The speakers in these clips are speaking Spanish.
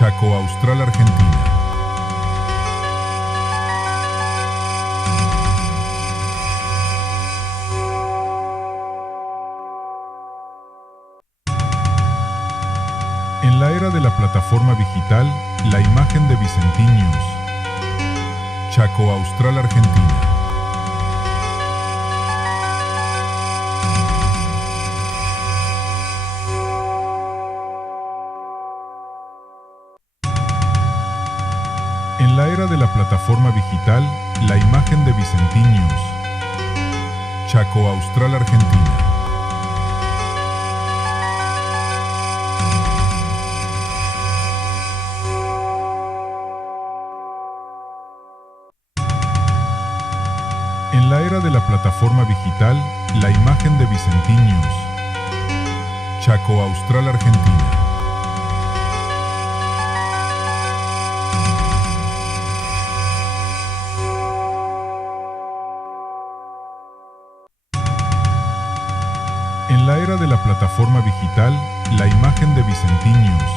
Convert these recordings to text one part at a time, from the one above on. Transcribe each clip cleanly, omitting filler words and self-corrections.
Chaco Austral, Argentina. En la era de la plataforma digital, la imagen de Vicentín News. Chaco Austral, Argentina. En la era de la plataforma digital, la imagen de Vicentín News. Chaco Austral, Argentina. En la era de la plataforma digital, la imagen de Vicentín News. Chaco Austral, Argentina. En la era de la plataforma digital, la imagen de Vicentín News.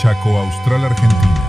Chaco Austral, Argentina.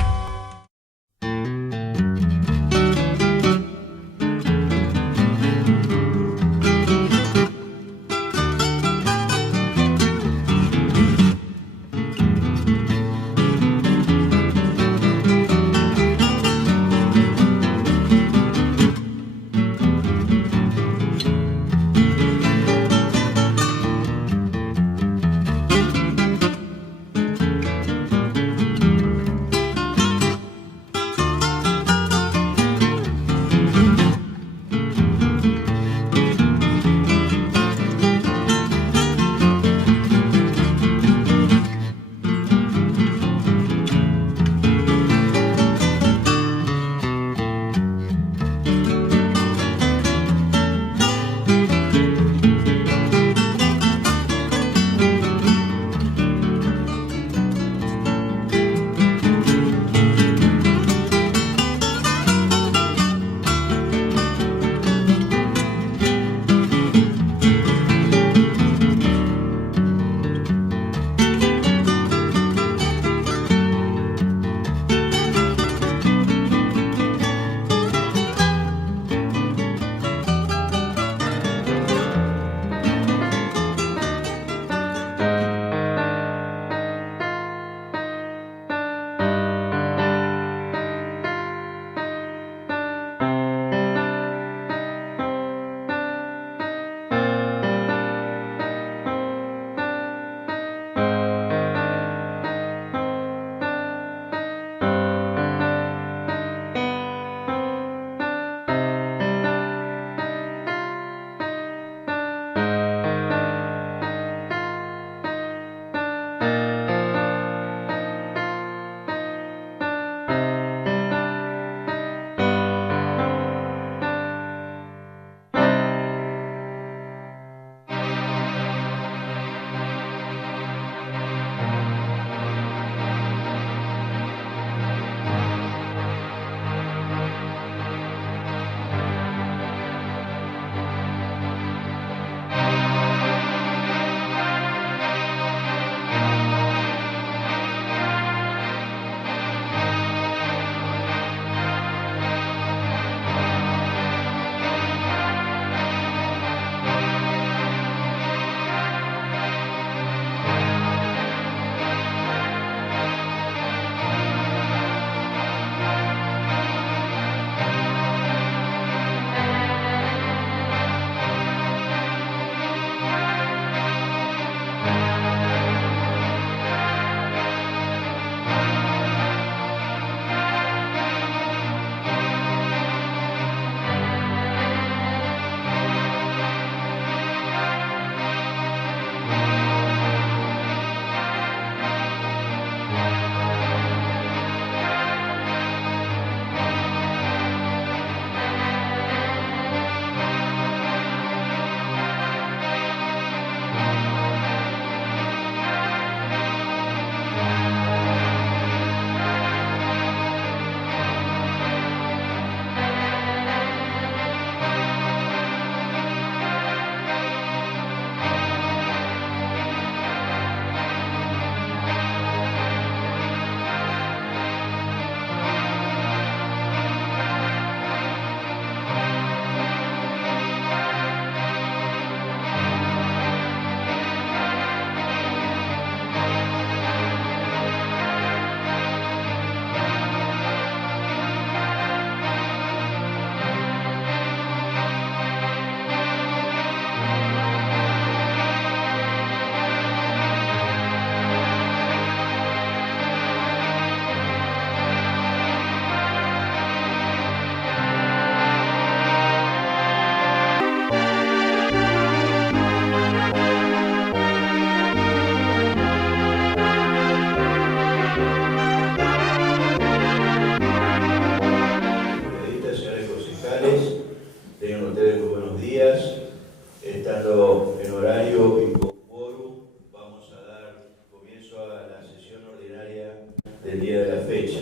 del día de la fecha.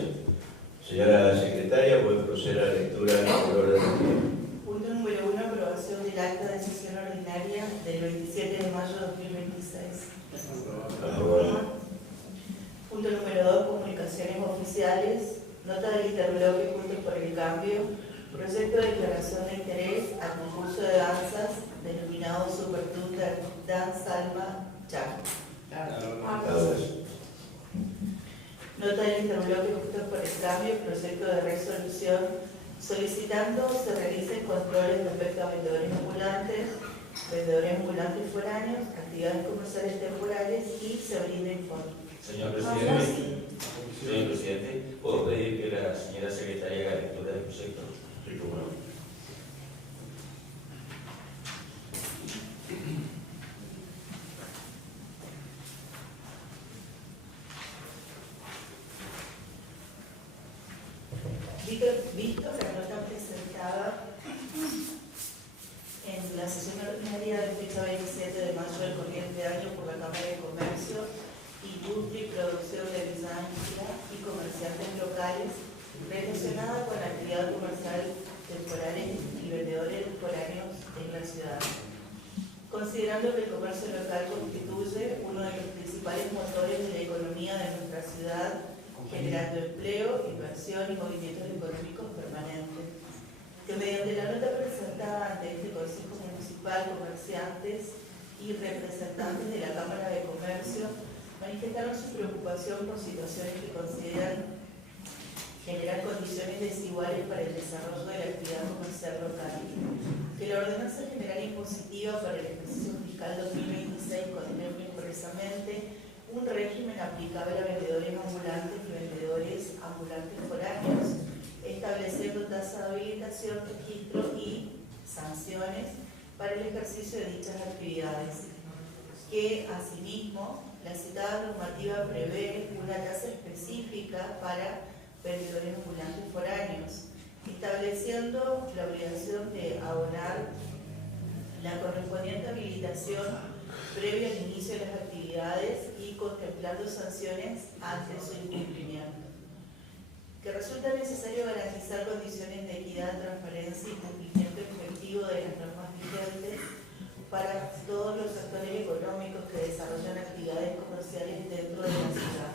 Señora secretaria, puede proceder a la lectura del orden del día. Punto número 1, aprobación del acta de sesión ordinaria del 27 de mayo de 2026. Aprobado. Punto número 2, comunicaciones oficiales. Nota del interbloque Juntos por el Cambio. Proyecto de declaración de interés al concurso de danzas denominado Super Thunder Dance Alma Chaco. Nota del interbloque Juntos por el Cambio. Proyecto de resolución solicitando se realicen controles respecto a vendedores ambulantes foráneos, actividades comerciales temporales y se brinde informe. Señor presidente, ¿puedo pedir que la señora secretaria haga lectura del proyecto? Sí, cómo no. Visto que la nota presentada en la sesión ordinaria de fecha 27 de mayo del corriente año por la Cámara de Comercio, Industria y Producción de Villa Ángela y comerciantes locales relacionada con la actividad comercial temporales y vendedores foráneos en la ciudad. Considerando que el comercio local constituye uno de los principales motores de la economía de nuestra ciudad, generando empleo, inversión y movimientos económicos permanentes, que mediante la nota presentada ante este Consejo Municipal, comerciantes y representantes de la Cámara de Comercio manifestaron su preocupación por situaciones que consideran generar condiciones desiguales para el desarrollo de la actividad comercial local, que la Ordenanza General Impositiva para el ejercicio fiscal 2026 contemple expresamente un régimen aplicable a vendedores ambulantes y vendedores ambulantes foráneos, estableciendo tasa de habilitación, registro y sanciones para el ejercicio de dichas actividades, que asimismo la citada normativa prevé una tasa específica para vendedores ambulantes foráneos, estableciendo la obligación de abonar la correspondiente habilitación previo al inicio de las actividades y contemplando sanciones ante su incumplimiento. Que resulta necesario garantizar condiciones de equidad, transparencia y cumplimiento efectivo de las normas vigentes para todos los actores económicos que desarrollan actividades comerciales dentro de la ciudad.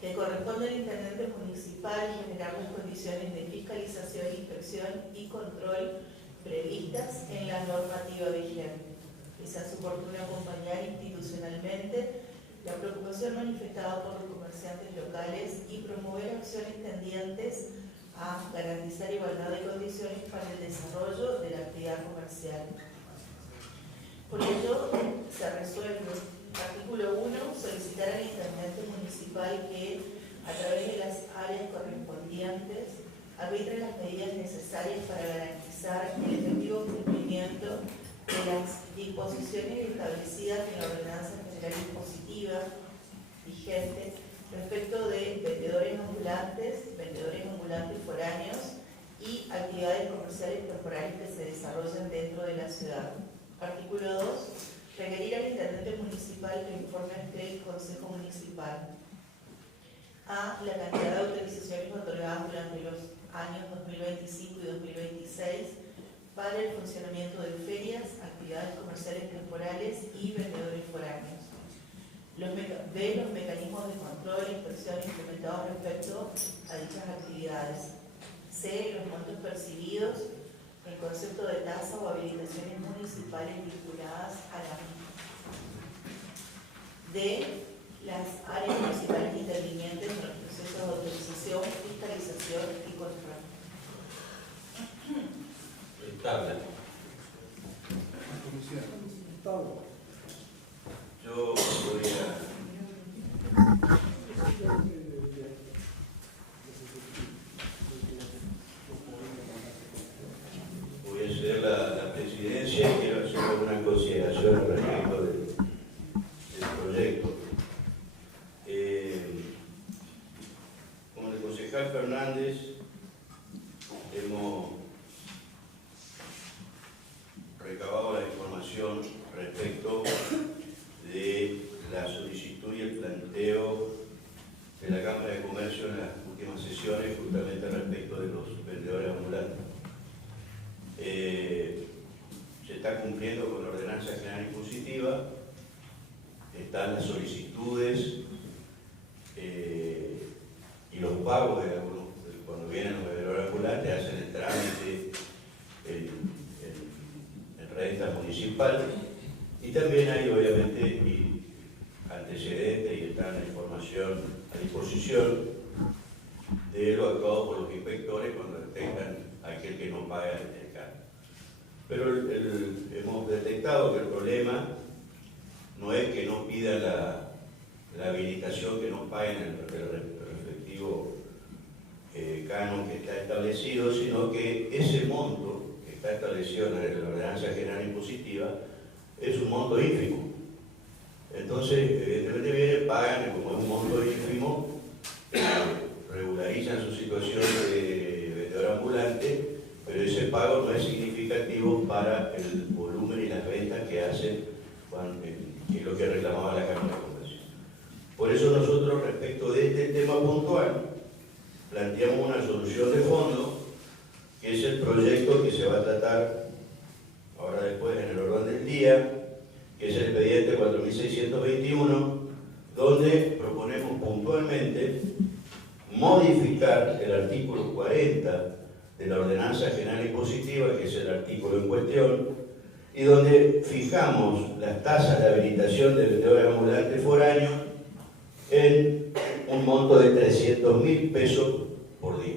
Que corresponde al intendente municipal generar las condiciones de fiscalización, inspección y control previstas en la normativa vigente. Que se hace oportuno acompañar institucionalmente la preocupación manifestada por los comerciantes locales y promover acciones tendientes a garantizar igualdad de condiciones para el desarrollo de la actividad comercial. Por ello, se resuelve, artículo 1, solicitar al intendente municipal que, a través de las áreas correspondientes, arbitre las medidas necesarias para garantizar el efectivo cumplimiento de las disposiciones establecidas en la Ordenanza General Impositiva vigente respecto de vendedores ambulantes foráneos y actividades comerciales temporales que se desarrollan dentro de la ciudad. Artículo 2. Requerir al intendente municipal que informe al Consejo Municipal a la cantidad de autorizaciones otorgadas durante los años 2025 y 2026 para el funcionamiento de ferias, actividades comerciales temporales y vendedores foráneos. Los mecanismos de control e inspección implementados respecto a dichas actividades. C. Los montos percibidos en concepto de tasa o habilitaciones municipales vinculadas a la misma. D. Las áreas municipales intervinientes en los procesos de autorización, fiscalización y control. Tabla. Yo voy a ceder la presidencia y quiero hacer algunas consideraciones respecto del proyecto. Con el concejal Fernández hemos recabado la información respecto de la solicitud y el planteo de la actividad comercial temporal, de la Cámara de Comercio en las últimas sesiones, justamente respecto de los vendedores ambulantes. Se está cumpliendo con la ordenanza general impositiva, están las solicitudes y los pagos de algunos, cuando vienen los vendedores ambulantes, hacen el trámite en renta municipal, y también hay obviamente antecedentes y está la información a disposición de lo actuado por los inspectores cuando detectan a aquel que no paga el cargo. Pero hemos detectado que el problema no es que no pida la habilitación, que no paguen el respectivo canon que está establecido, sino que ese monto que está establecido en la ordenanza general impositiva es un monto ínfimo. Entonces, evidentemente vienen, pagan, como es un monto ínfimo, regularizan su situación de vendedor ambulante, pero ese pago no es significativo para el volumen y las ventas que hacen, que es lo que reclamaba la Cámara de Comercio. Por eso nosotros, respecto de este tema puntual, planteamos una solución de fondo, que es el proyecto que se va a tratar ahora después en el orden del día, que es el expediente 4621, donde proponemos puntualmente modificar el artículo 40 de la Ordenanza General Impositiva, que es el artículo en cuestión, y donde fijamos las tasas de habilitación de vendedores ambulantes foráneos en un monto de 300.000 pesos por día.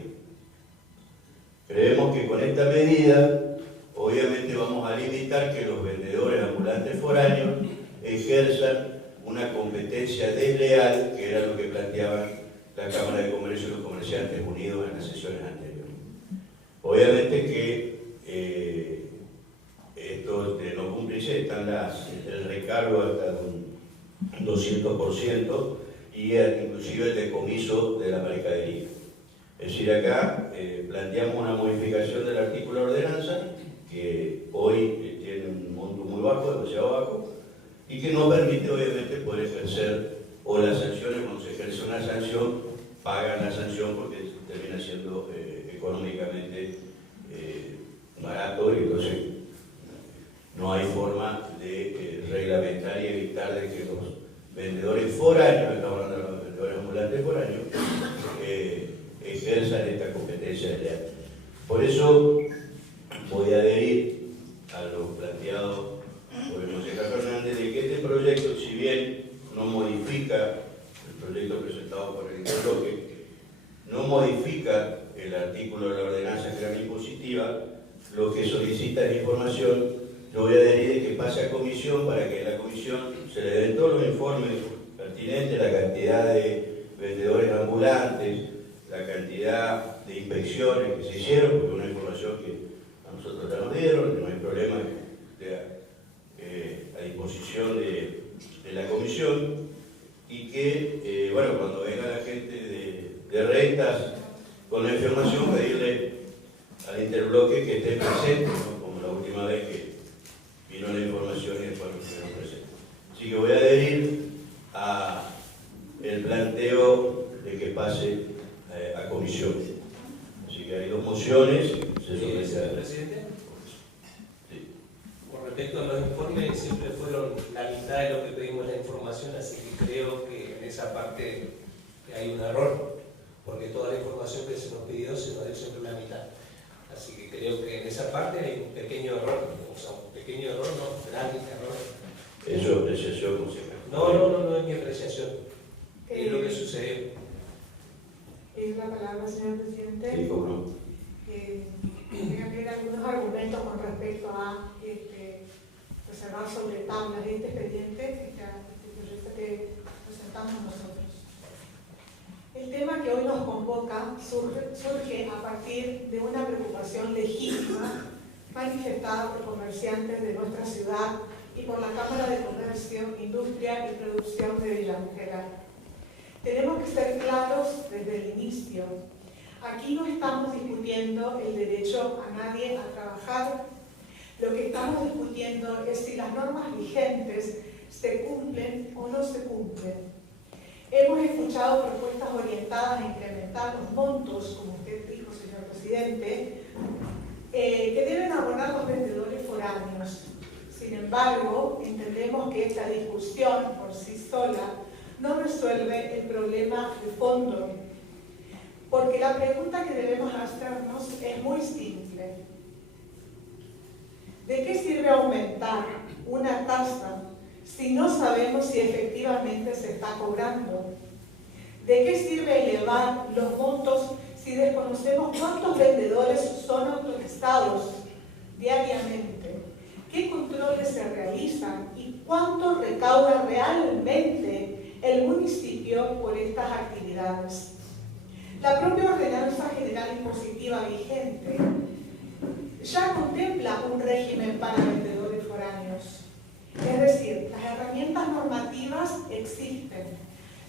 Creemos que con esta medida, obviamente vamos a limitar que los vendedores ambulantes foráneos ejerzan una competencia desleal, que era lo que planteaban la Cámara de Comercio y los Comerciantes Unidos en las sesiones anteriores. Obviamente que esto de no cumplirse están el recargo hasta un 200% y inclusive el decomiso de la mercadería. Es decir, acá planteamos una modificación del artículo de ordenanza que hoy tiene un monto muy bajo, demasiado bajo, y que no permite obviamente poder ejercer o las sanciones. Cuando se ejerce una sanción, pagan la sanción porque termina siendo económicamente barato, y entonces no hay forma de reglamentar y evitar de que los vendedores foráneos, estamos hablando de los vendedores ambulantes foráneos, ejerzan esta competencia desleal. Por eso voy a adherir a lo planteado por el concejal Fernández de que este proyecto, si bien no modifica el proyecto presentado por el interbloque, no modifica el artículo de la ordenanza general impositiva, lo que solicita es información. Yo voy a adherir de que pase a comisión para que en la comisión se le den todos los informes pertinentes, la cantidad de vendedores ambulantes, la cantidad de inspecciones que se hicieron, porque es una información que a nosotros ya nos dieron, no hay problema, a disposición de la comisión, y que, bueno, cuando venga la gente de rentas con la información, pedirle al interbloque que esté presente, ¿no? Como la última vez que vino la información y después no estuvieron presentes. Así que voy a adherir a el planteo de que pase a comisión. Así que hay dos mociones. Señor presidente, Sí. con respecto a los informes, siempre fueron la mitad de lo que pedimos la información, así que creo que en esa parte hay un error, porque toda la información que se nos pidió se nos dio siempre la mitad. Así que creo que en esa parte hay un pequeño error, o sea, un pequeño error, no, gran error. Eso es apreciación, consejero. No es mi apreciación, es lo que sucedió. Es la palabra, señor presidente. Sí, cómo no. Voy a leer algunos argumentos con respecto a reservar sobre tablas este expediente, este proyecto que presentamos nosotros. El tema que hoy nos convoca surge a partir de una preocupación legítima manifestada por comerciantes de nuestra ciudad y por la Cámara de Comercio, Industria y Producción de Villa Mujelar. Tenemos que ser claros desde el inicio. Aquí no estamos discutiendo el derecho a nadie a trabajar. Lo que estamos discutiendo es si las normas vigentes se cumplen o no se cumplen. Hemos escuchado propuestas orientadas a incrementar los montos, como usted dijo, señor presidente, que deben abonar los vendedores foráneos. Sin embargo, entendemos que esta discusión por sí sola no resuelve el problema de fondo, porque la pregunta que debemos hacernos es muy simple. ¿De qué sirve aumentar una tasa si no sabemos si efectivamente se está cobrando? ¿De qué sirve elevar los montos si desconocemos cuántos vendedores son autorizados diariamente? ¿Qué controles se realizan y cuánto recauda realmente el municipio por estas actividades? La propia Ordenanza General Impositiva vigente ya contempla un régimen para vendedores foráneos. Es decir, las herramientas normativas existen.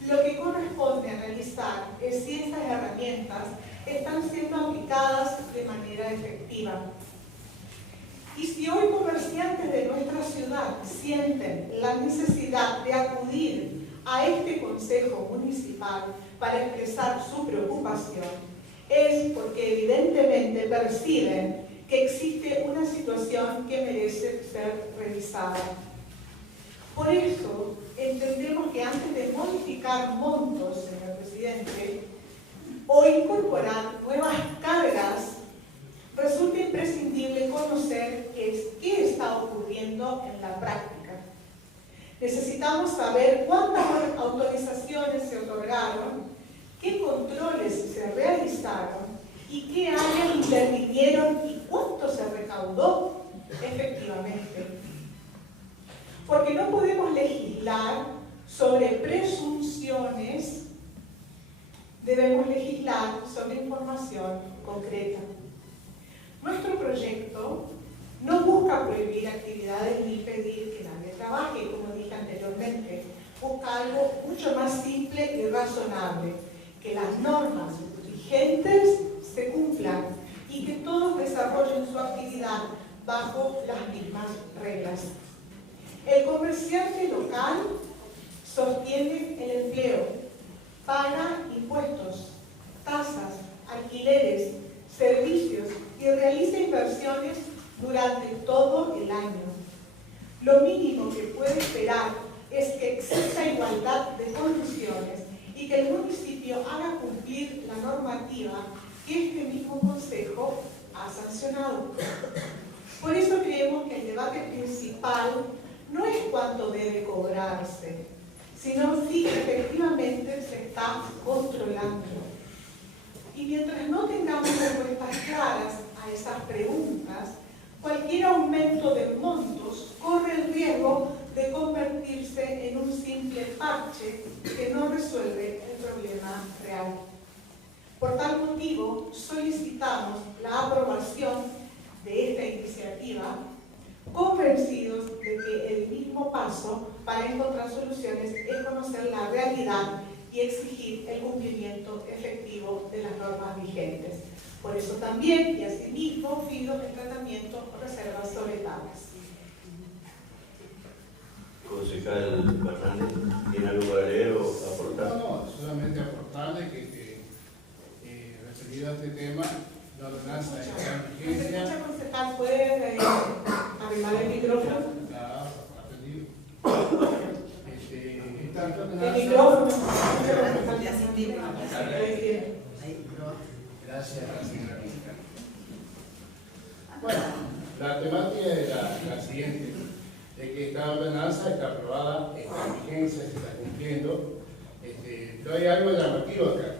Lo que corresponde realizar es si estas herramientas están siendo aplicadas de manera efectiva. Y si hoy comerciantes de nuestra ciudad sienten la necesidad de acudir a este Consejo Municipal para expresar su preocupación, es porque evidentemente perciben que existe una situación que merece ser revisada. Por eso, entendemos que antes de modificar montos, señor presidente, o incorporar nuevas cargas, resulta imprescindible conocer qué está ocurriendo en la práctica. Necesitamos saber cuántas autorizaciones se otorgaron, qué controles se realizaron y qué áreas intervinieron y cuánto se recaudó efectivamente. Porque no podemos legislar sobre presunciones, debemos legislar sobre información concreta. Nuestro proyecto no busca prohibir actividades ni pedir que nadie trabaje, como dije anteriormente. Busca algo mucho más simple y razonable, que las normas vigentes se cumplan y que todos desarrollen su actividad bajo las mismas reglas. El comerciante local sostiene el empleo, paga impuestos, tasas, alquileres, servicios y realiza inversiones durante todo el año. Lo mínimo que puede esperar es que exista igualdad de condiciones y que el municipio haga cumplir la normativa que este mismo Consejo ha sancionado. Por eso creemos que el debate principal no es cuánto debe cobrarse, sino si efectivamente se está controlando. Y mientras no tengamos respuestas claras a esas preguntas, cualquier aumento de montos corre el riesgo de convertirse en un simple parche que no resuelve el problema real. Por tal motivo, solicitamos la aprobación de esta iniciativa, convencidos de que el mismo paso para encontrar soluciones es conocer la realidad y exigir el cumplimiento efectivo de las normas vigentes. Por eso también, y asimismo, pido el tratamiento o reservas sobre tablas. Concejal Fernández, ¿tiene algo para leer o aportar? No, solamente aportarle que referido a este tema, la ordenanza está en vigencia. ¿Se escucha, concejal? ¿Puede arrimar el micrófono? Está atendido. Esta El ordenanza. micrófono. Gracias, señora ministra. Bueno, la temática es la siguiente, de que esta ordenanza está aprobada, está en vigencia, se está cumpliendo, pero hay algo llamativo acá,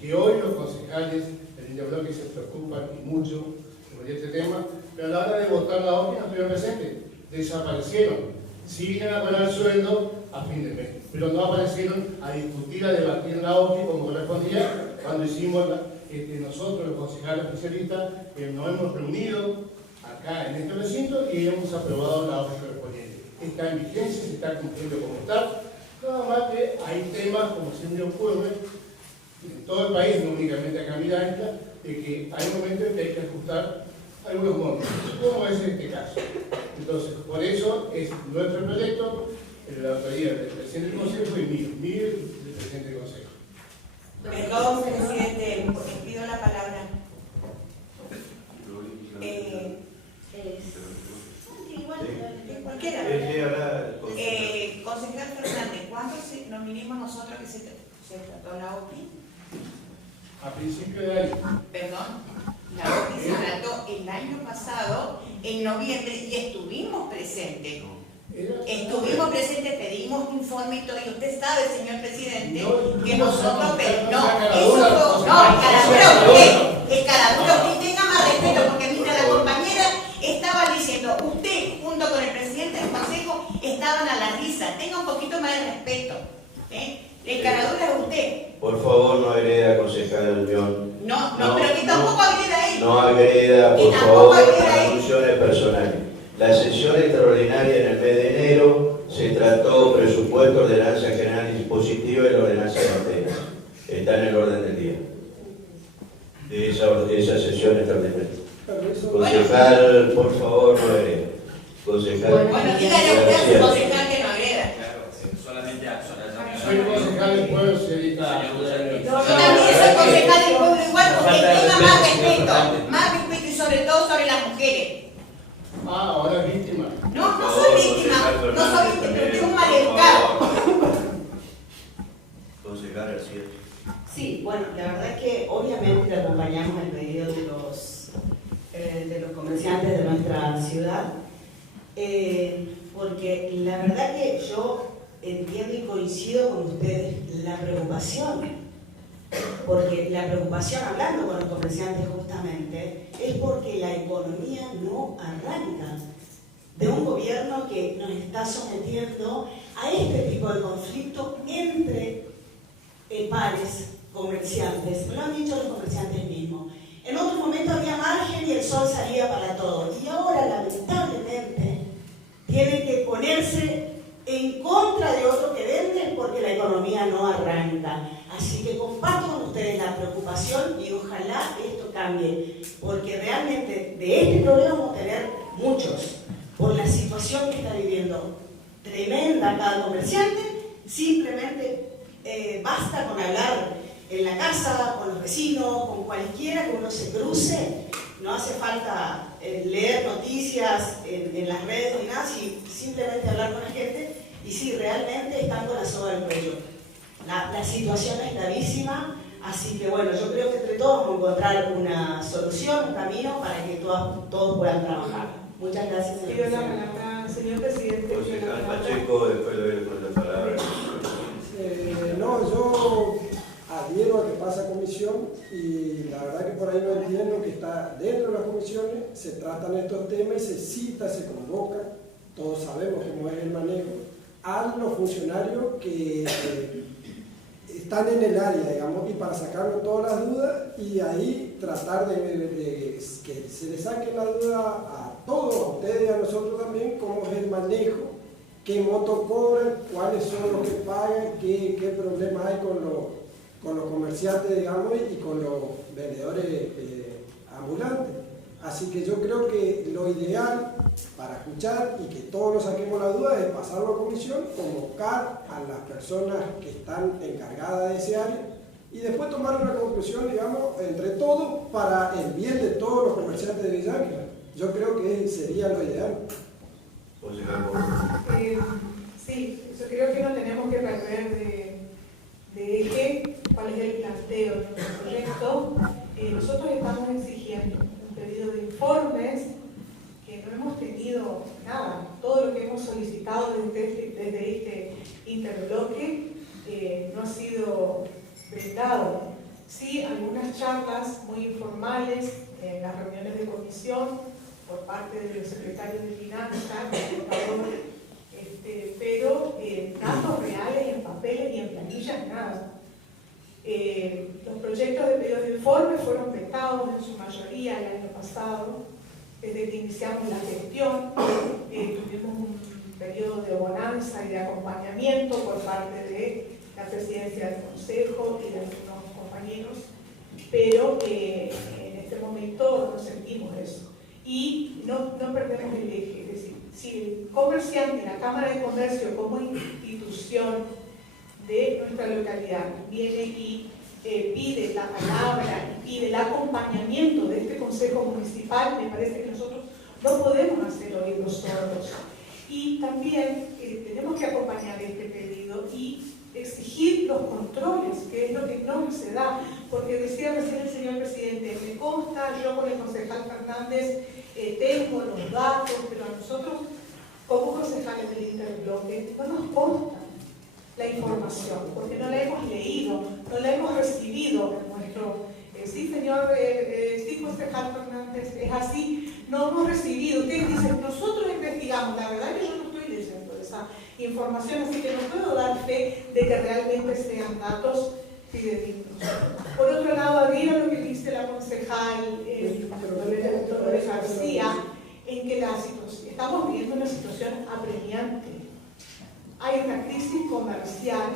que hoy los concejales del Interbloque se preocupan y mucho por este tema, pero a la hora de votar la OPI no estuvieron presentes, desaparecieron, sí vienen a ganar sueldo a fin de mes, pero no aparecieron a discutir, a debatir la OPI como correspondía cuando hicimos nosotros, los concejales especialistas, nos hemos reunido acá en este recinto y hemos aprobado la OPI correspondiente. Está en vigencia, se está cumpliendo como está. Nada más que hay temas, como siempre ocurre, en todo el país, no únicamente acá en Miranda, de que hay momentos en que hay que ajustar algunos montos, como es este caso. Entonces, por eso es nuestro proyecto, la autoría del presidente del Consejo y mío, presente consejo. Perdón, presidente, porque pido la palabra. Igual, cualquiera. Concejal Fernández, ¿cuándo nos vinimos nosotros que se trató la OPI? A principio de año. Perdón, la OPI se trató el año pasado, en noviembre, y estuvimos presentes. Estuvimos presentes, pedimos informe y todo, y usted sabe, señor presidente, que nosotros el caradura, usted tenga más respeto, porque mira, la compañera estaba diciendo, usted junto con el presidente del consejo estaban a la risa, tenga un poquito más de respeto, el caradura es usted. Por favor, no agreda, concejal Albión. No, pero que tampoco agreda él. No agreda, por favor, alusiones personales. La sesión extraordinaria en el mes de enero se trató presupuesto, ordenanza general dispositiva y la ordenanza de materia. Está en el orden del día de esa sesión extraordinaria. Concejal, por favor, no agreda. Concejal. Bueno, dígale usted a su concejal que no agreda. Solamente Soy concejal del pueblo, señorita. Yo también soy concejal del pueblo igual, porque tenga más respeto y sobre todo sobre las mujeres. Ahora es víctima. No soy víctima, pero tengo un maleducado. Concejal García. Sí, bueno, la verdad es que obviamente le acompañamos el pedido de los comerciantes de nuestra ciudad, porque la verdad que yo entiendo y coincido con ustedes la preocupación, porque la preocupación, hablando con los comerciantes justamente, es porque la economía no arranca de un gobierno que nos está sometiendo a este tipo de conflicto entre pares comerciantes. Me lo han dicho los comerciantes mismos. En otro momento había margen y el sol salía para todos. Y ahora, lamentablemente, tienen que ponerse en contra de otro que venden porque la economía no arranca. Así que comparto con ustedes la preocupación y ojalá esto cambie, porque realmente de este problema vamos a tener muchos, por la situación que está viviendo tremenda cada comerciante. Simplemente basta con hablar en la casa, con los vecinos, con cualquiera que uno se cruce. No hace falta leer noticias en las redes ni nada, simplemente hablar con la gente y sí, realmente están con la soga al cuello. La situación es gravísima, así que bueno, yo creo que entre todos vamos a encontrar una solución, un camino para que todos puedan trabajar. Muchas gracias, señor Pido la presidente. palabra, señor presidente. Concejal Pacheco, después le doy con la palabra. No, yo adhiero a que pasa comisión y la verdad que por ahí no entiendo que está dentro de las comisiones, se tratan estos temas y se cita, se convoca, todos sabemos cómo es el manejo, a los funcionarios que están en el área, digamos, y para sacarnos todas las dudas y ahí tratar de que se les saque la duda a todos, a ustedes y a nosotros también, cómo es el manejo, qué monto cobran, cuáles son los que pagan, qué problemas hay con los comerciantes, digamos, y con los vendedores ambulantes. Así que yo creo que lo ideal para escuchar y que todos nos saquemos la duda es pasarlo a comisión, convocar a las personas que están encargadas de ese área y después tomar una conclusión, digamos, entre todos para el bien de todos los comerciantes de Villa Ángela. Yo creo que sería lo ideal. Sí, yo creo que no tenemos que perder de eje cuál es el planteo de nuestro proyecto. Nosotros estamos exigiendo un pedido de informes que no hemos tenido nada. Todo lo que hemos solicitado desde este interbloque no ha sido brindado. Sí, algunas charlas muy informales en las reuniones de comisión por parte del secretario de Finanzas, pero datos reales en papeles y en planillas, nada. Los proyectos de pedido de informe fueron vetados en su mayoría el año pasado, desde que iniciamos la gestión. Tuvimos un periodo de bonanza y de acompañamiento por parte de la presidencia del Consejo y de algunos compañeros, pero en este momento no sentimos eso. Y no perdemos el eje, es decir, si el comerciante, la Cámara de Comercio como institución de nuestra localidad viene y pide la palabra y pide el acompañamiento de este Consejo Municipal, me parece que nosotros no podemos hacer oídos sordos. Y también tenemos que acompañar este pedido y exigir los controles, que es lo que no se da, porque decía recién el señor presidente, me consta, yo con el concejal Fernández tengo los datos, pero a nosotros como concejales del Interbloque no nos consta la información, porque no la hemos leído, no la hemos recibido en nuestro... sí, señor, sí, concejal Fernández, es así, no hemos recibido. Ustedes dicen, nosotros investigamos, la verdad es que yo no estoy leyendo esa información, así que no puedo dar fe de que realmente sean datos fidedignos. Por otro lado, adhiero a lo que dice la concejal Dolores García, en que estamos viviendo una situación apremiante. Hay una crisis comercial,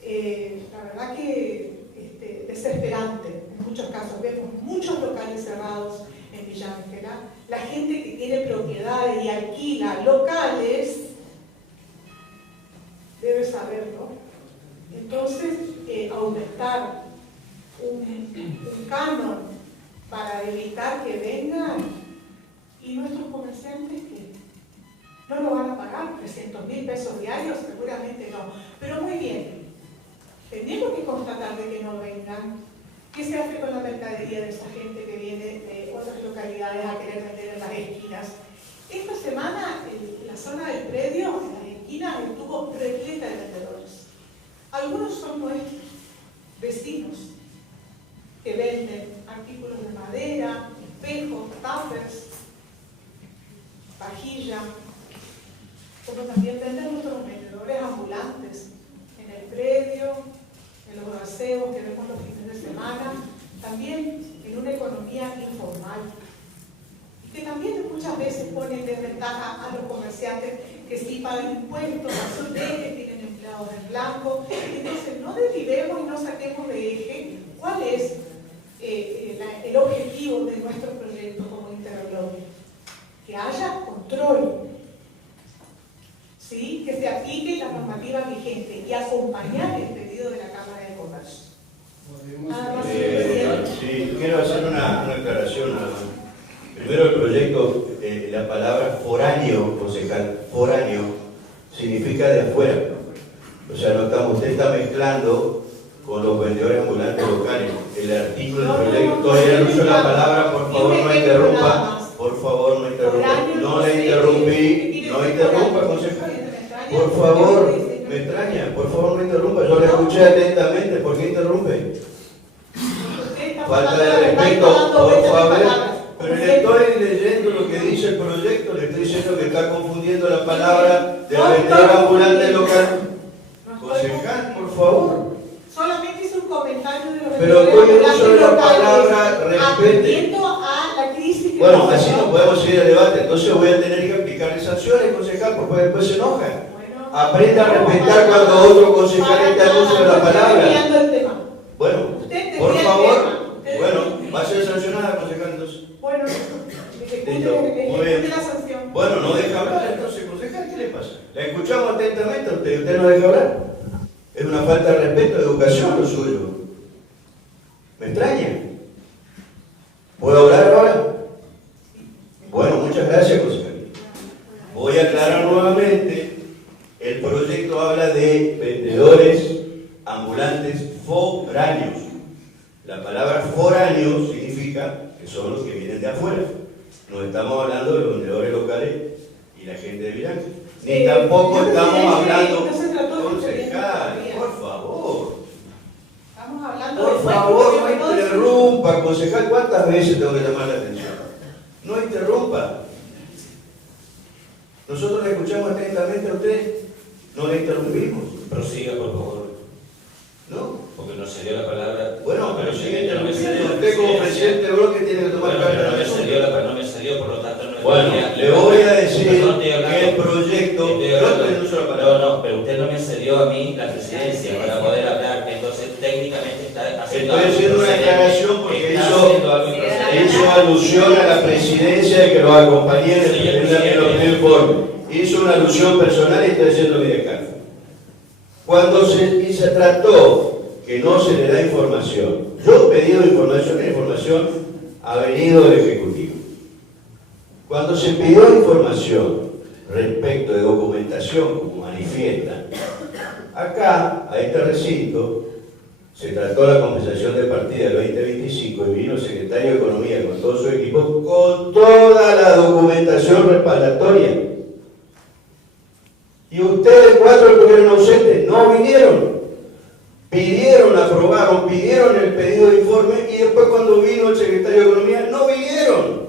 la verdad que desesperante en muchos casos. Vemos muchos locales cerrados en Villa Ángela. La gente que tiene propiedades y alquila locales debe saberlo. Entonces, aumentar un canon para evitar que vengan, y nuestros comerciantes que no lo van a pagar, 300.000 pesos diarios, seguramente no. Pero muy bien, tenemos que constatar de que no vengan. ¿Qué se hace con la mercadería de esa gente que viene de otras localidades a querer vender en las esquinas? Esta semana, la zona del predio, en las esquinas, estuvo repleta de vendedores. Algunos son nuestros vecinos que venden artículos de madera, espejos, tuppers, vajilla, como también venden nuestros vendedores ambulantes en el predio, en los aseos que vemos los fines de semana, también en una economía informal, y que también muchas veces pone en desventaja a los comerciantes que sí pagan impuestos, a sus que tienen empleados en blanco. Entonces no derivemos y no saquemos de eje cuál es el objetivo de nuestro proyecto como Interbloque. Que haya control, ¿sí? Que se aplique la normativa vigente y acompañar el pedido de la Cámara de Comercio. Nada más, sí, quiero hacer una aclaración nada más. Primero, el proyecto, la palabra foráneo, concejal, foráneo, significa de afuera. O sea, usted está mezclando con los vendedores ambulantes locales. El artículo del proyecto, todavía no uso la palabra, por favor no interrumpa. Por favor, no interrumpa. No la interrumpí. No interrumpa, concejal. Por favor, me extraña. Por favor, no interrumpa. Yo la escuché atentamente. ¿Por qué interrumpe? Falta de respeto, por favor. Pero le estoy leyendo lo que dice el proyecto. Le estoy diciendo que está confundiendo la palabra de vendedor ambulante local. Concejal, por favor. Solamente hice un comentario de los pero estoy en uso de la palabra respete. A la crisis que bueno, así no podemos seguir el debate, entonces voy a tener que aplicarle sanciones, concejal, porque después se enoja. Bueno, aprenda a respetar cuando otro concejal está en uso de la palabra. Bueno, por favor, bueno, va a ser sancionada, concejal, entonces. Bueno, muy bien. La sanción. Bueno, no deja hablar, entonces, concejal, ¿qué le pasa? La escuchamos atentamente a usted, usted no deja hablar. Es una falta de respeto, de educación lo suyo. Me extraña. ¿Puedo hablar ahora? Bueno, muchas gracias, concejal. Voy a aclarar nuevamente. El proyecto habla de vendedores ambulantes foráneos. La palabra foráneo significa que son los que vienen de afuera. No estamos hablando de los vendedores locales y la gente de Villa Ángela. Ni tampoco estamos hablando... Concejal, por favor. Estamos hablando por favor, no interrumpa, concejal. ¿Cuántas veces tengo que llamar la atención? No interrumpa. Nosotros le escuchamos atentamente a usted. No le interrumpimos. Prosiga, por favor. ¿No? Porque no se dio la palabra. Bueno, pero sigue interrumpiendo. Usted como presidente del bloque tiene que tomar carta. Pero no me salió, por lo tanto no me bueno, le voy a decir que el proyecto... No, pero usted no me cedió a mí la presidencia para poder hablar, entonces técnicamente está haciendo... Estoy haciendo una aclaración porque hizo alusión a la presidencia de que lo acompañé en el informe. Hizo una alusión personal y estoy haciendo mi descargo. Cuando se trató que no se le da información, yo he pedido información, la información ha venido del Ejecutivo. Cuando se pidió información respecto de documentación, como manifiestan, acá, a este recinto, se trató la compensación de partida del 2025 y vino el secretario de Economía con todo su equipo, con toda la documentación respaldatoria. Y ustedes 4 estuvieron ausentes, no vinieron. Pidieron, aprobaron, pidieron el pedido de informe y después cuando vino el secretario de Economía, no vinieron.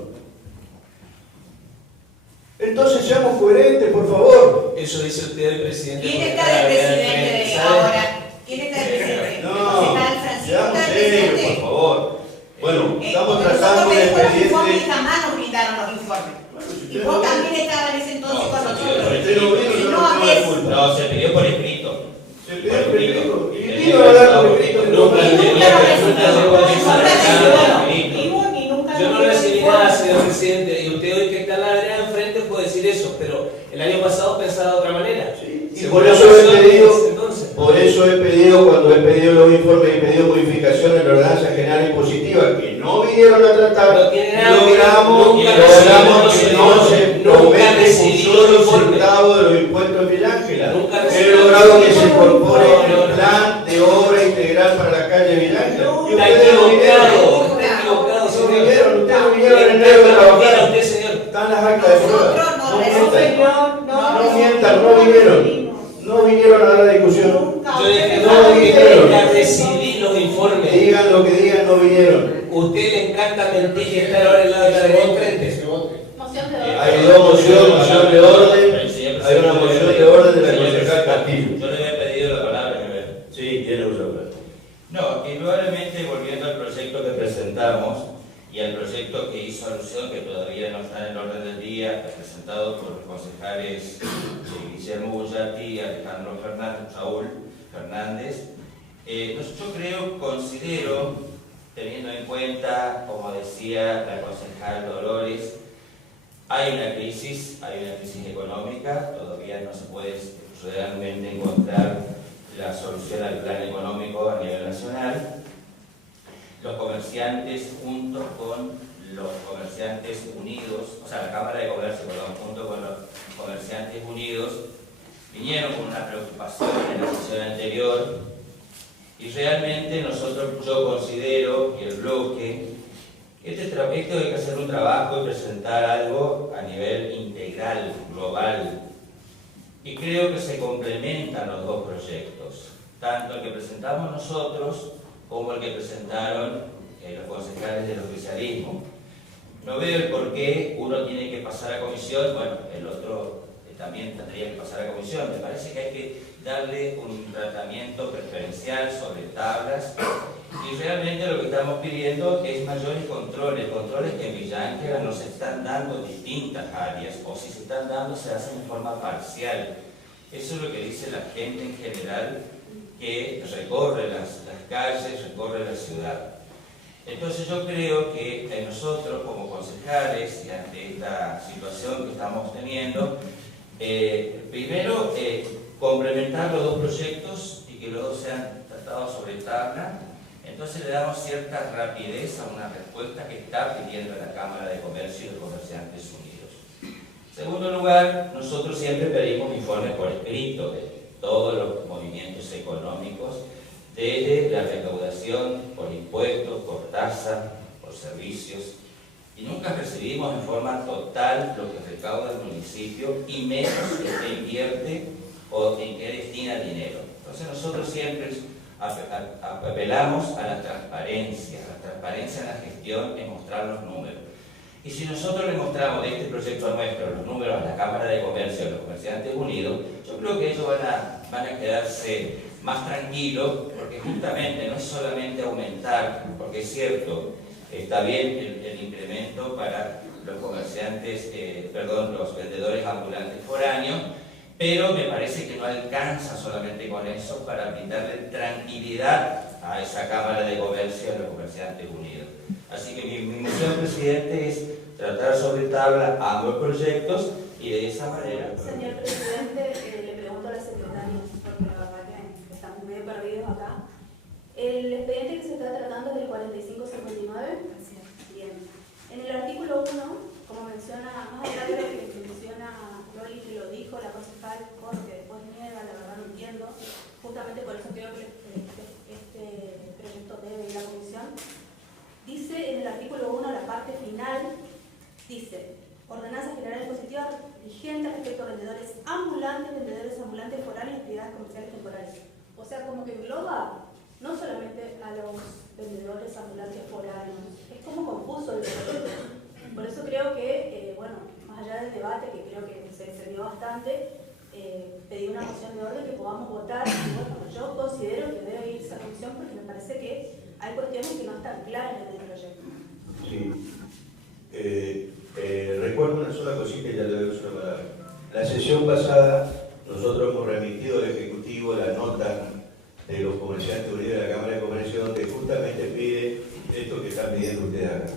Entonces seamos coherentes, por favor. Eso dice usted el presidente. ¿Quién está de presidente ahora? ¿Quién está de presidente? Seamos serios, por favor. Bueno, estamos tratando de los informes expediente. jamás nos brindaron los informes. Y vos también estabas en ese entonces con nosotros. No, se pidió por escrito. Se pidió por escrito. Y vino a hablar por escrito. Yo no recibí nada, señor presidente, y usted hoy que está en la vereda enfrente puede decir eso, pero el año pasado pensaba de otra manera. Y por eso he pedido, cuando he pedido los informes, he pedido modificaciones en la ordenanza general impositiva que no vinieron a tratar, logramos que no se promete un solo centavo de los impuestos en Villángela. He logrado que se incorpore el plan de obra integral para la calle Villángela. Y ustedes no vinieron. Ustedes no vinieron en enero a trabajar. Están las actas de prueba. No mientan, no vinieron. No vinieron a la discusión. Yo dije, no vinieron. Ya recibí los informes. Digan lo que digan, no vinieron. Usted le encanta mentir y estar ahora en la de enfrente. Hay dos moción de orden. Hay una moción de orden de la concejal Castillo. Yo le había pedido la palabra, Sí, tiene uso de palabra. No, indudablemente volviendo al proyecto que presentamos y al proyecto que hizo alusión, que todavía no está en el orden del día, presentado por los concejales Guillermo Bullati y Alejandro Fernández, Saúl Fernández, yo considero, teniendo en cuenta, como decía la concejal Dolores, hay una crisis económica, todavía no se puede realmente encontrar la solución al plan económico a nivel nacional. Los comerciantes, junto con los comerciantes unidos, o sea, la Cámara de Comercio, junto con los comerciantes unidos, vinieron con una preocupación en la sesión anterior y realmente yo considero que el bloque, esto hay que hacer un trabajo y presentar algo a nivel integral, global, y creo que se complementan los dos proyectos, tanto el que presentamos nosotros como el que presentaron los concejales del oficialismo. No veo el por qué uno tiene que pasar a comisión, bueno, el otro también tendría que pasar a comisión. Me parece que hay que darle un tratamiento preferencial sobre tablas y realmente lo que estamos pidiendo es mayores controles que en Villángela no se están dando en distintas áreas, o si se están dando se hacen de forma parcial. Eso es lo que dice la gente en general que recorre las calles, recorre la ciudad. Entonces yo creo que nosotros como concejales y ante esta situación que estamos teniendo, primero complementar los dos proyectos y que los dos sean tratados sobre tabla, entonces le damos cierta rapidez a una respuesta que está pidiendo la Cámara de Comercio y los Comerciantes Unidos. En segundo lugar, nosotros siempre pedimos informes por escrito de todos los movimientos económicos, desde la recaudación por impuestos, por tasa, por servicios, y nunca recibimos en forma total lo que recauda el municipio y menos en qué invierte o en qué destina dinero. Entonces nosotros siempre apelamos a la transparencia en la gestión, en mostrar los números. Y si nosotros le mostramos de este proyecto nuestro los números a la Cámara de Comercio y a los Comerciantes Unidos, yo creo que ellos van a quedarse más tranquilos, porque justamente no es solamente aumentar, porque es cierto, está bien el incremento para los comerciantes, los vendedores ambulantes foráneos, pero me parece que no alcanza solamente con eso para brindarle tranquilidad a esa Cámara de Comercio y a los Comerciantes Unidos. Así que mi moción, presidente, es tratar sobre tabla ambos proyectos y de esa manera... Señor presidente, le pregunto a la secretaria, porque la verdad que El expediente que se está tratando es del 4559. Bien. En el artículo 1, como menciona, más allá de lo que menciona Loli, que lo dijo la concejal, porque después niega, la verdad no entiendo, justamente por eso creo que este proyecto debe ir a la comisión. Dice en el artículo 1, la parte final, dice: ordenanza general positiva vigente respecto a vendedores ambulantes foráneos y actividades comerciales temporales. O sea, como que engloba no solamente a los vendedores ambulantes foráneos. Es como confuso el proyecto. Por eso creo que, bueno, más allá del debate, que creo que se extendió bastante, pedí una moción de orden que podamos votar. Y bueno, yo considero que debe irse a comisión porque me parece que hay cuestiones que no están claras en el proyecto. Sí. Recuerdo una sola cosita y ya le doy una palabra. La sesión pasada nosotros hemos remitido al Ejecutivo la nota de los comerciantes unidos de la Cámara de Comercio, donde justamente pide esto que están pidiendo ustedes acá,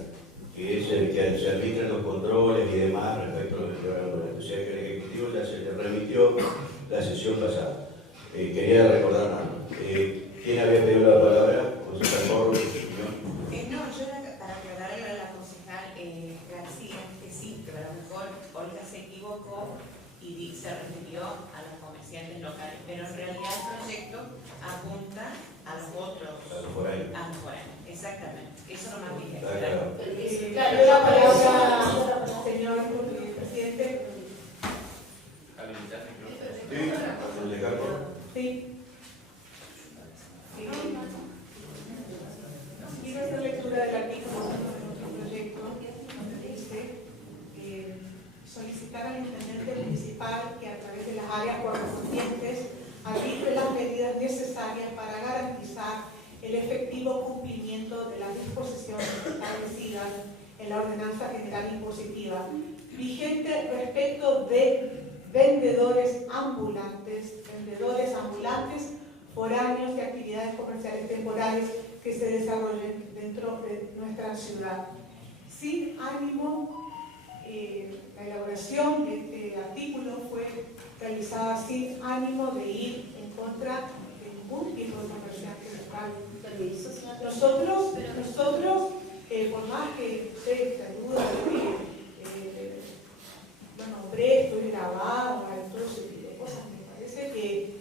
que es que se arbitren los controles y demás respecto a los vendedores. O sea que el Ejecutivo ya se le remitió la sesión pasada. Quería recordar nada. ¿Quién había pedido la palabra? José Carlos, su opinión. No, yo para aclararle a la concejal García, que sí, que a lo mejor Olga se equivocó y se refirió a los comerciantes locales, pero en realidad el proyecto apunta a los otros, a los foráneos. Exactamente, eso no más dije. Claro, la palabra, señor presidente. Sí. Quiero hacer lectura del artículo del proyecto. Dice: solicitar al intendente municipal que a través de las áreas correspondientes arbitre las medidas necesarias para garantizar el efectivo cumplimiento de las disposiciones establecidas en la Ordenanza General Impositiva vigente respecto de vendedores ambulantes foráneos de actividades comerciales temporales que se desarrollen dentro de nuestra ciudad. Sin ánimo, la elaboración de este artículo fue realizada sin ánimo de ir en contra de ningún tipo de comerciante local. Nosotros, por más que usted se duda de que lo nombré, estoy grabado, todo ese tipo de cosas, me parece que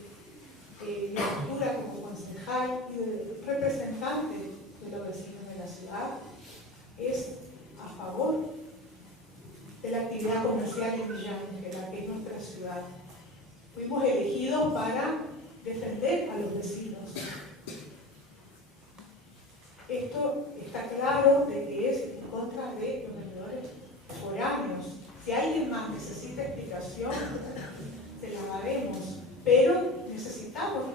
mi postura como concejal y representante de los vecinos de la ciudad es a favor de la actividad comercial en Villa Ángela, que es nuestra ciudad. Fuimos elegidos para defender a los vecinos. Esto está claro de que es en contra de los vendedores foráneos. Si alguien más necesita explicación, se la daremos, pero necesitamos,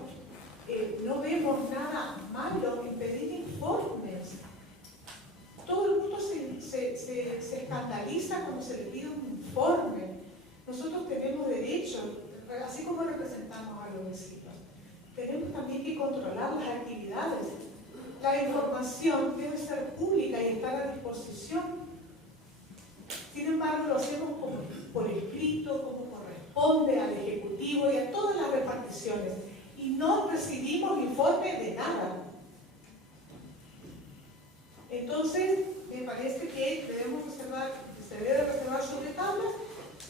no vemos nada malo en pedir informes. Todo el mundo se escandaliza cuando se le pide un informe. Nosotros tenemos derecho, así como representamos a los vecinos, tenemos también que controlar las actividades. La información debe ser pública y estar a disposición. Sin embargo, lo hacemos por escrito, como corresponde al Ejecutivo y a todas las reparticiones. Y no recibimos informe de nada. Entonces, me parece que se debe reservar sobre tablas,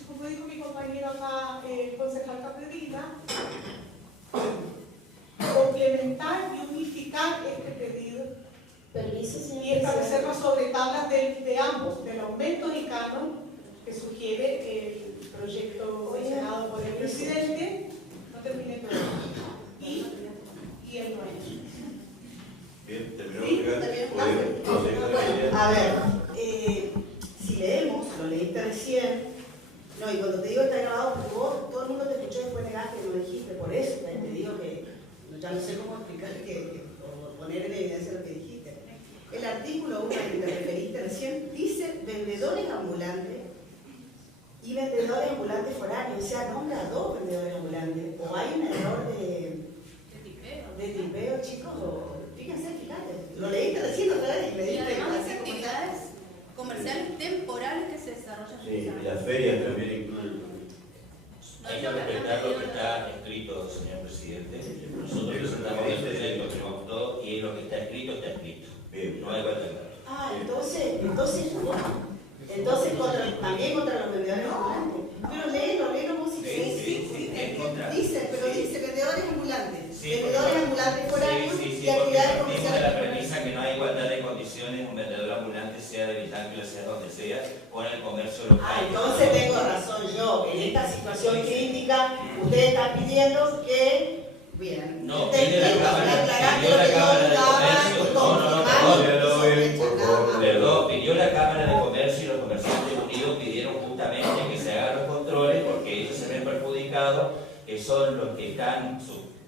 y como dijo mi compañero acá, el concejal Capdevila, complementar y unificar este pedido. Permiso, y establecerlo sobre tablas de ambos, del aumento del canon que sugiere el proyecto mencionado por el presidente, no terminé todo, y el nuevo. Bien, terminó. ¿Sí? A ver, si leemos, lo leíste recién, no, y cuando te digo está grabado, porque vos, todo el mundo te escuchó y después negaste que lo dijiste, por eso te digo que ya no sé cómo explicar o poner en evidencia lo que dijiste. El artículo 1 al que te referiste recién dice vendedores ambulantes y vendedores ambulantes foráneos, o sea, nombra a dos vendedores ambulantes, o hay un error de tipeo, chicos, o fíjense, fíjate, lo leíste recién otra vez y me Y diste además de actividades comerciales temporales que se desarrollan en Sí, la y las ferias también incluyen. Hay que respetar lo que está escrito, señor presidente. Nosotros presentamos el proyecto que nos gustó y es lo que está escrito, está escrito. Bien. No hay vuelta atrás. Ah, entonces también contra los vendedores ambulantes. Pero léelo vos si querés. Dice vendedores ambulantes. Sí, Vendedores ambulantes foráneos sí, y actividades porque partimos de comerciales. la premisa que no hay igualdad de condiciones, un vendedor ambulante, sea de Villánguila, sea donde sea, con el comercio local. Ah, entonces tengo razón yo. En esta situación crítica, usted está pidiendo que... Bien. No, pide la Cámara de Comercio. Perdón, pidió la Cámara de Comercio y los comerciantes unidos pidieron justamente que se hagan los controles porque ellos se ven perjudicados, que son los que están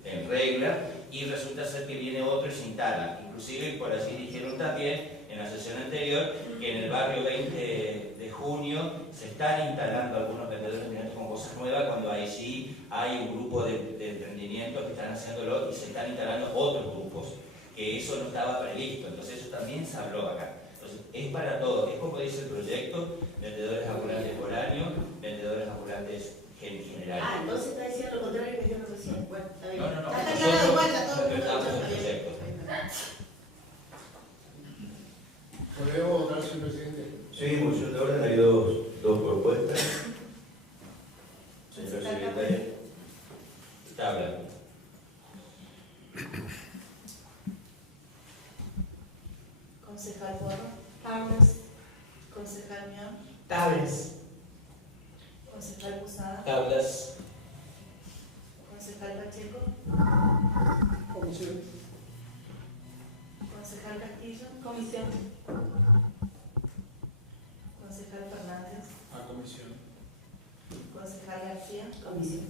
en regla, y resulta ser que viene otro y se instala. Inclusive, por así dijeron también en la sesión anterior, que en el barrio 20 de junio se están instalando algunos vendedores ambulantes con cosas nuevas, cuando ahí sí hay un grupo de emprendimientos que están haciéndolo y se están instalando otros grupos, que eso no estaba previsto. Entonces eso también se habló acá. Entonces es para todos, es como dice el proyecto, vendedores ambulantes foráneos, vendedores ambulantes generales. Ah, entonces está diciendo lo contrario que yo no decía. Bueno, está bien. No. Está aclarado igual, está todo el mundo Respetamos el escuchando. proyecto. ¿Podemos votar, señor presidente? Sí, moción de orden, hay dos propuestas. Señora secretaria. Tabla. Concejal Porro, Tablas. concejal Mion, Tablas. concejal Posada, Tablas. concejal Pacheco, Comisión. concejal Castillo, Comisión. concejal Fernández, A comisión. concejal García, Comisión.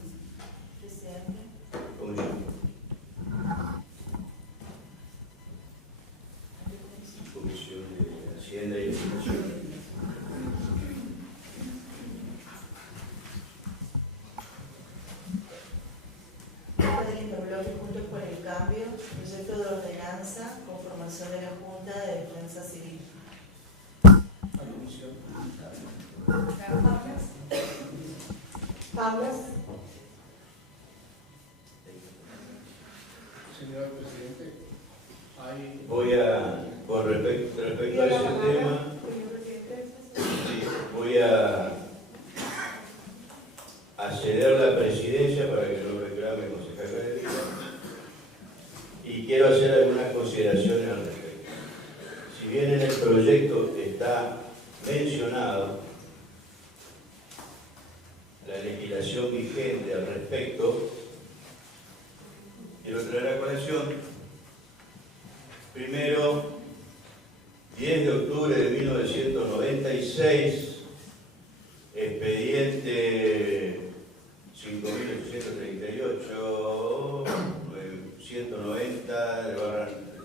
presidente. Comisión. Comisión de Hacienda y Educación. Después del interbloque Juntos por el Cambio, proyecto de ordenanza, conformación de la Junta de Defensa Civil. A comisión. Tablas. Señor presidente, hay... Con respecto a ese tema, sí, voy a ceder la presidencia para que lo reclame el concejal García y quiero hacer algunas consideraciones al respecto. Si bien en el proyecto está mencionado la legislación vigente al respecto, quiero traer a colación primero, 10 de octubre de 1996, expediente 5.838, 190 del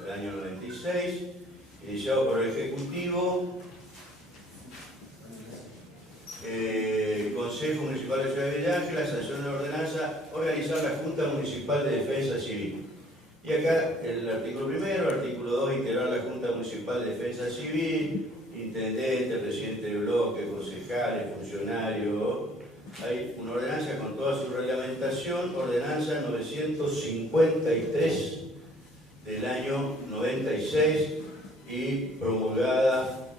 año 96, iniciado por el Ejecutivo, Consejo Municipal de Ciudad de Villánguila, sanción de ordenanza, organizar la Junta Municipal de Defensa Civil. Y acá el artículo primero, artículo 2, integrar la Junta Municipal de Defensa Civil, intendente, presidente de bloque, concejales, funcionarios. Hay una ordenanza con toda su reglamentación, ordenanza 953 del año 96 y promulgada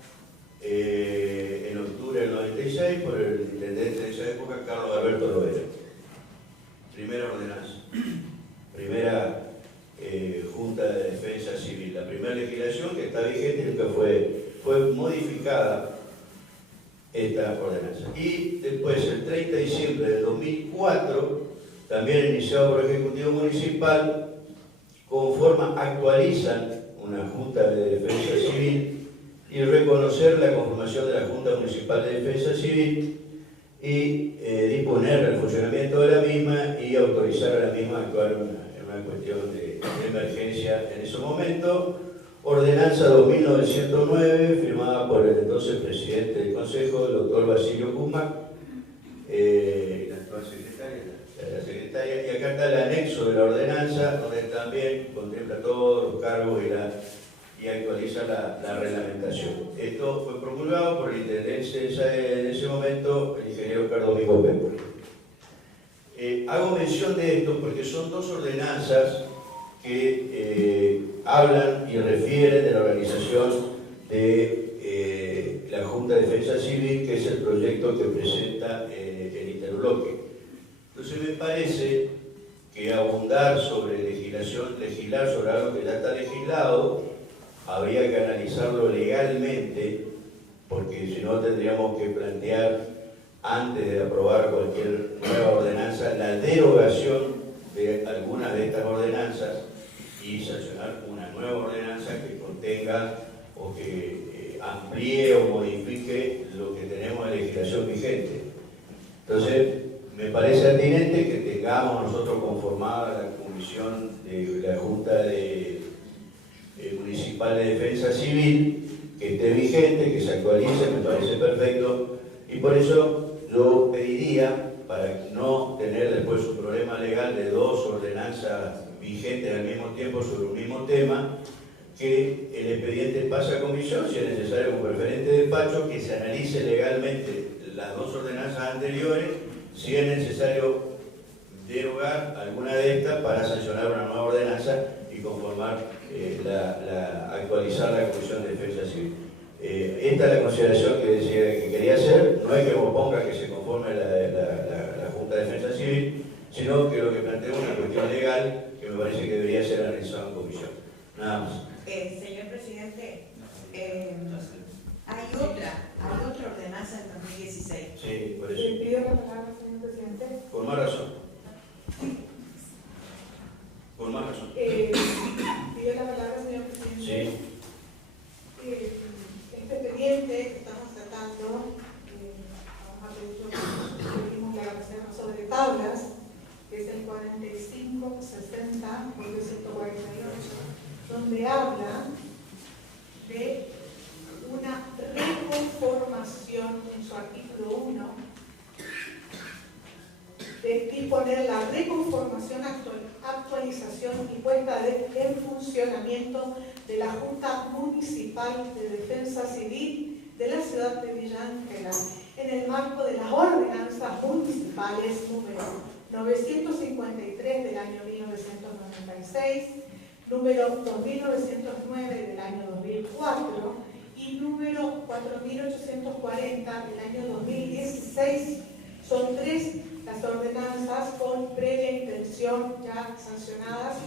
en octubre del 96 por el intendente de esa época, Carlos Alberto Lovera. Primera ordenanza, primera Junta de Defensa Civil. La primera legislación que está vigente nunca fue modificada esta ordenanza. Y después, el 30 de diciembre del 2004, también iniciado por el Ejecutivo Municipal, conforman, actualizan una Junta de Defensa Civil y reconocer la conformación de la Junta Municipal de Defensa Civil y disponer el funcionamiento de la misma y autorizar a la misma a actuar en una cuestión de emergencia en ese momento. Ordenanza 2909, firmada por el entonces presidente del Consejo, el doctor Basilio Kumak, la actual secretaria, y acá está el anexo de la ordenanza, donde también contempla todos los cargos y actualiza la reglamentación. Esto fue promulgado por el intendente en ese momento, el ingeniero Carlos Domingo Pempoli. Hago mención de esto porque son dos ordenanzas que hablan y refieren de la organización de la Junta de Defensa Civil, que es el proyecto que presenta el interbloque. Entonces me parece que abundar sobre legislar sobre algo que ya está legislado, habría que analizarlo legalmente, porque si no tendríamos que plantear, antes de aprobar cualquier nueva ordenanza, la derogación de algunas de estas ordenanzas y sancionar una nueva ordenanza que contenga o que amplíe o modifique lo que tenemos en legislación vigente. Entonces, me parece atinente que tengamos nosotros conformada la comisión de la Junta Municipal de Defensa Civil, que esté vigente, que se actualice, me parece perfecto, y por eso yo pediría, para no tener después un problema legal de dos ordenanzas vigentes al mismo tiempo sobre un mismo tema, que el expediente pase a comisión, si es necesario un preferente de despacho, que se analice legalmente las dos ordenanzas anteriores, si es necesario derogar alguna de estas para sancionar una nueva ordenanza y conformar, actualizar la Comisión de Defensa Civil. Esta es la consideración que quería hacer. No es que me oponga que se conforme la Junta de Defensa Civil, sino que lo que planteo es una cuestión legal que me parece que debería ser analizada en comisión. Nada más. Señor presidente, hay otra ordenanza en 2016. Sí, por eso. ¿Pido la palabra, señor presidente? Por más razón. Por más razón. ¿Pido la palabra, señor presidente? Sí. Este expediente que estamos tratando, vamos a pedir la reserva sobre tablas, que es el 4560 por 148, donde habla de una reconformación en su artículo 1, de disponer la reconformación, actualización y puesta en funcionamiento de la Junta Municipal de Defensa Civil de la ciudad de Villa Ángela, en el marco de las ordenanzas municipales número 953 del año 1996, número 2909 del año 2004 y número 4840 del año 2016. Son tres las ordenanzas con previa intención ya sancionadas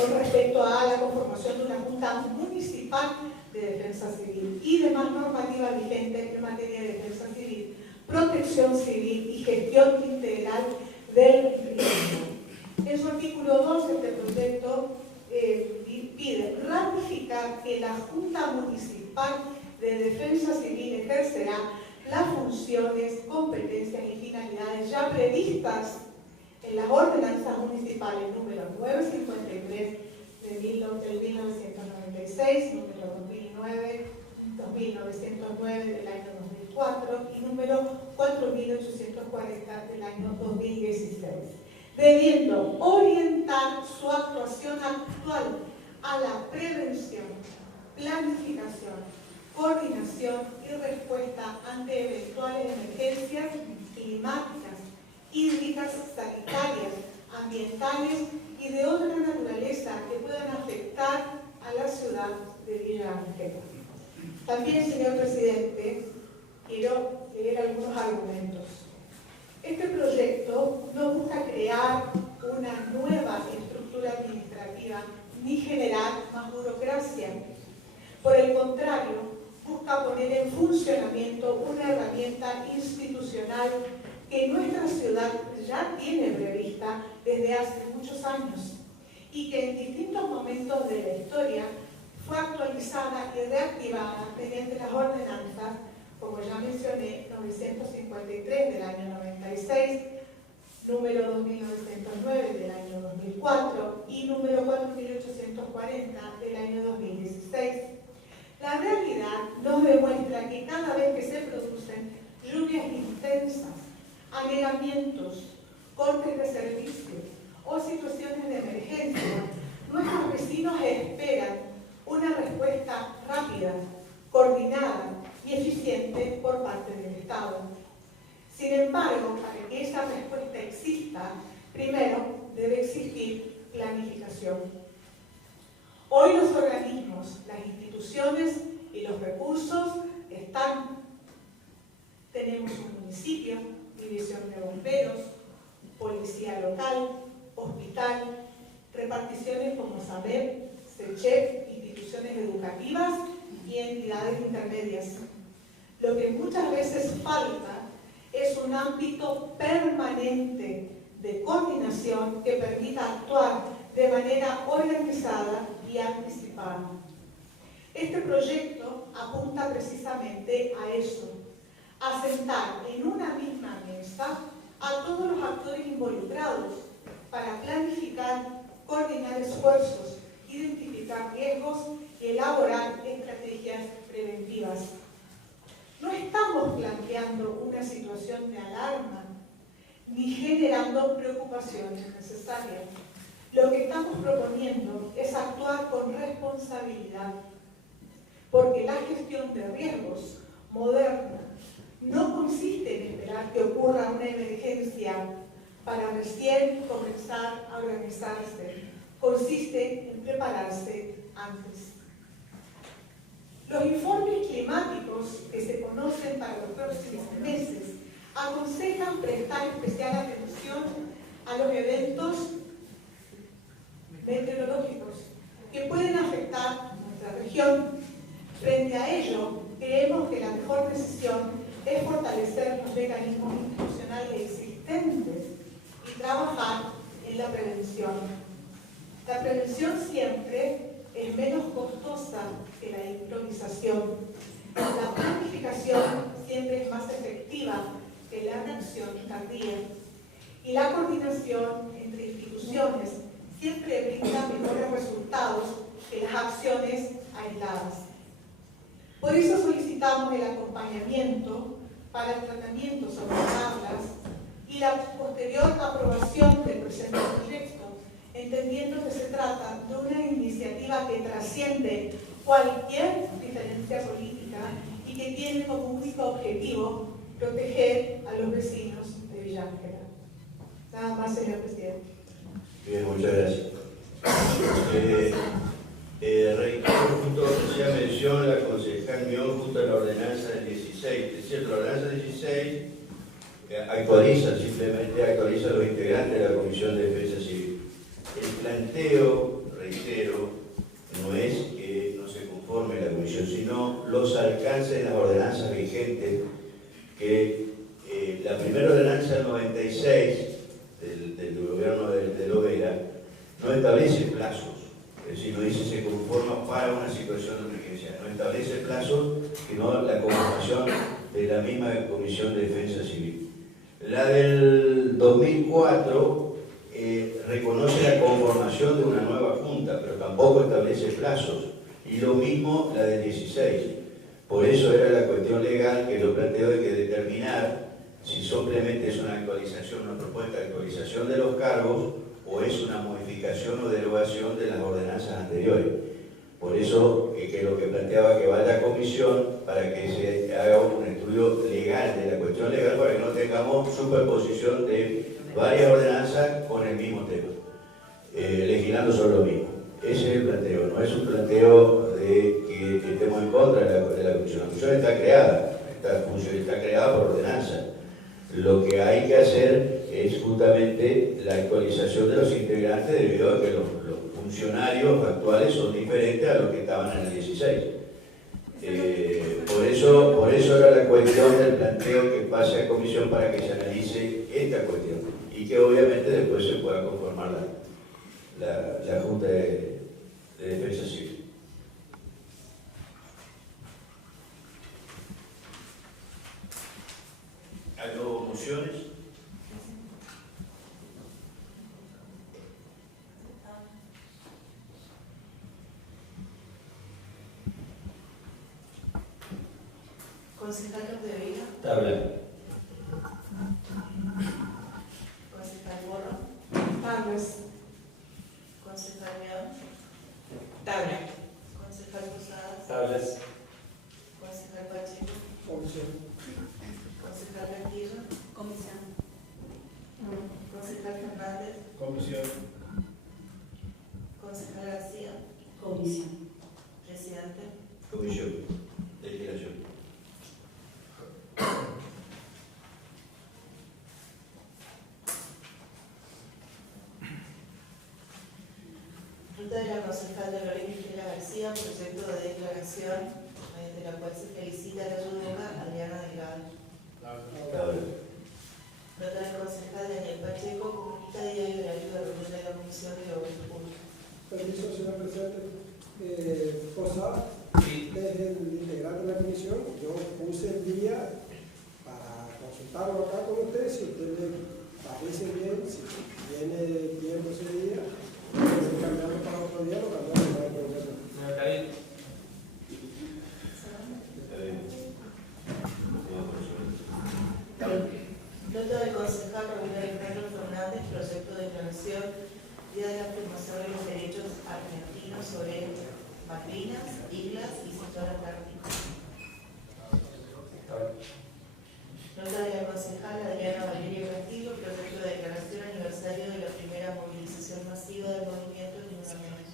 con respecto a la conformación de una Junta Municipal de Defensa Civil y demás normativa vigente en materia de defensa civil, protección civil y gestión integral del riesgo. En su artículo 2, este proyecto pide ratificar que la Junta Municipal de Defensa Civil ejercerá las funciones, competencias y finalidades ya previstas en las ordenanzas municipales número 953 del 1996, número 2909 del año 2004 y número 4840 del año 2016, debiendo orientar su actuación actual a la prevención, planificación, coordinación y respuesta ante eventuales emergencias climáticas, hídricas, sanitarias, ambientales y de otra naturaleza que puedan afectar a la ciudad de Villa Ángela. También, señor presidente, quiero leer algunos argumentos. Este proyecto no busca crear una nueva estructura administrativa ni generar más burocracia. Por el contrario, busca poner en funcionamiento una herramienta institucional que nuestra ciudad ya tiene prevista desde hace muchos años y que en distintos momentos de la historia fue actualizada y reactivada mediante las ordenanzas, como ya mencioné, 953 del año 96, número 2909 del año 2004 y número 4840 del año 2016. La realidad nos demuestra que cada vez que se producen lluvias intensas, anegamientos, cortes de servicios o situaciones de emergencia, nuestros vecinos esperan una respuesta rápida, coordinada y eficiente por parte del Estado. Sin embargo, para que esa respuesta exista, primero debe existir planificación. Hoy los organismos, las instituciones y los recursos están. Tenemos un municipio, división de bomberos, policía local, hospital, reparticiones como SABEP, SECHEP, instituciones educativas y entidades intermedias. Lo que muchas veces falta es un ámbito permanente de coordinación que permita actuar de manera organizada y anticipada. Este proyecto apunta precisamente a eso, a sentar en una misma mesa a todos los actores involucrados para planificar, coordinar esfuerzos, identificar riesgos y elaborar estrategias preventivas. No estamos planteando una situación de alarma ni generando preocupaciones necesarias. Lo que estamos proponiendo es actuar con responsabilidad, porque la gestión de riesgos moderna no consiste en esperar que ocurra una emergencia para recién comenzar a organizarse, consiste en prepararse antes. Los informes climáticos que se conocen para los próximos meses aconsejan prestar especial atención a los eventos meteorológicos que pueden afectar nuestra región. Frente a ello, creemos que la mejor decisión es fortalecer los mecanismos institucionales existentes y trabajar en la prevención. La prevención siempre es menos costosa que la improvisación. La planificación siempre es más efectiva que la reacción tardía. Y la coordinación entre instituciones siempre brinda mejores resultados que las acciones aisladas. Por eso solicitamos el acompañamiento para el tratamiento sobre tablas y la posterior aprobación del presente proyecto, entendiendo que se trata de una iniciativa que trasciende cualquier diferencia política y que tiene como único objetivo proteger a los vecinos de Villa Ángela. Nada más, señor presidente. Bien, muchas gracias. Reitero, justo hacía mención la concejal Mion justo a la ordenanza del 16. Es cierto, la ordenanza del 16 simplemente actualiza a los integrantes de la Comisión de Defensa Civil. El planteo, reitero, no es que no se conforme la Comisión, sino los alcances de las ordenanzas vigentes, que la primera ordenanza del 96 del gobierno de Lovera no establece plazos. Es decir, no dice se conforma para una situación de emergencia, no establece plazos, sino la conformación de la misma Comisión de Defensa Civil. La del 2004 reconoce la conformación de una nueva junta, pero tampoco establece plazos, y lo mismo la del 16. Por eso era la cuestión legal que lo planteo de que determinar si simplemente es una actualización, una propuesta de actualización de los cargos, o es una modificación o derogación de las ordenanzas anteriores. Por eso que lo que planteaba que vaya a comisión para que se haga un estudio legal de la cuestión legal, para que no tengamos superposición de varias ordenanzas con el mismo tema, legislando sobre lo mismo. Ese es el planteo, no es un planteo de que estemos en contra de la comisión. La comisión está creada, está creada por ordenanza. Lo que hay que hacer es justamente la actualización de los integrantes, debido a que los funcionarios actuales son diferentes a los que estaban en el 16. Por eso era la cuestión del planteo que pase a comisión para que se analice esta cuestión y que obviamente después se pueda conformar la Junta de Defensa Civil. ¿Hay mociones? Concejal Capdevila. Tabla. Concejal Borro. Tablas. Concejal León. Tabla. Concejal Posadas. Tablas. Concejal Pacheco. Comisión. Concejal Castillo. Comisión. Concejal Fernández. Comisión. Concejal García. Comisión. Presidente. Comisión. Legislación. Nota de la concejal de Lorena Estela García, proyecto de declaración mediante la cual se felicita a la yudoca Adriana Delgado. Nota del concejal Daniel Pacheco, comunica día y horario de reunión de la Comisión de Obras Públicas. Permiso, señor presidente. Posada, desde el integrante de la comisión, yo puse el día para consultarlo acá con usted, si usted le parece bien, si tiene tiempo ese día, si cambiarlo para otro día, lo cambiamos para otro día. No, está bien. Nota del concejal Ramiro Alejandro Fernández, proyecto de declaración Día de la afirmación de los derechos argentinos sobre Malvinas, islas y sector antártico. Nota de la concejal Adriana Valeria Castillo, proyecto de declaración aniversario de la primera movilización masiva del movimiento Ni Una Menos.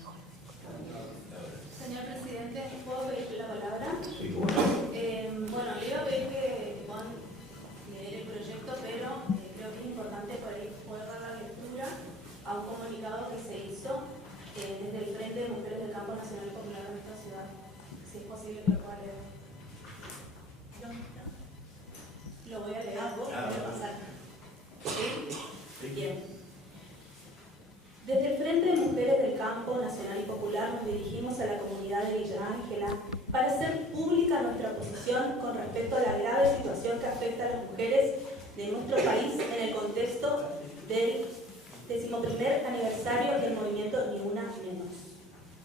Señor presidente, ¿puedo pedir la palabra? Sí, bueno. Bueno, le iba a pedir que Juan le dé el proyecto, pero creo que es importante poder dar la lectura a un comunicado que se hizo desde el Frente de Mujeres del Campo Nacional Popular de nuestra ciudad. Si es posible que lo pueda leer. Lo voy a leer. ¿Vos? Voy a pasar. ¿Sí? Bien. Desde el Frente de Mujeres del Campo Nacional y Popular nos dirigimos a la comunidad de Villa Ángela para hacer pública nuestra posición con respecto a la grave situación que afecta a las mujeres de nuestro país en el contexto del 11º aniversario del movimiento Ni Una Menos.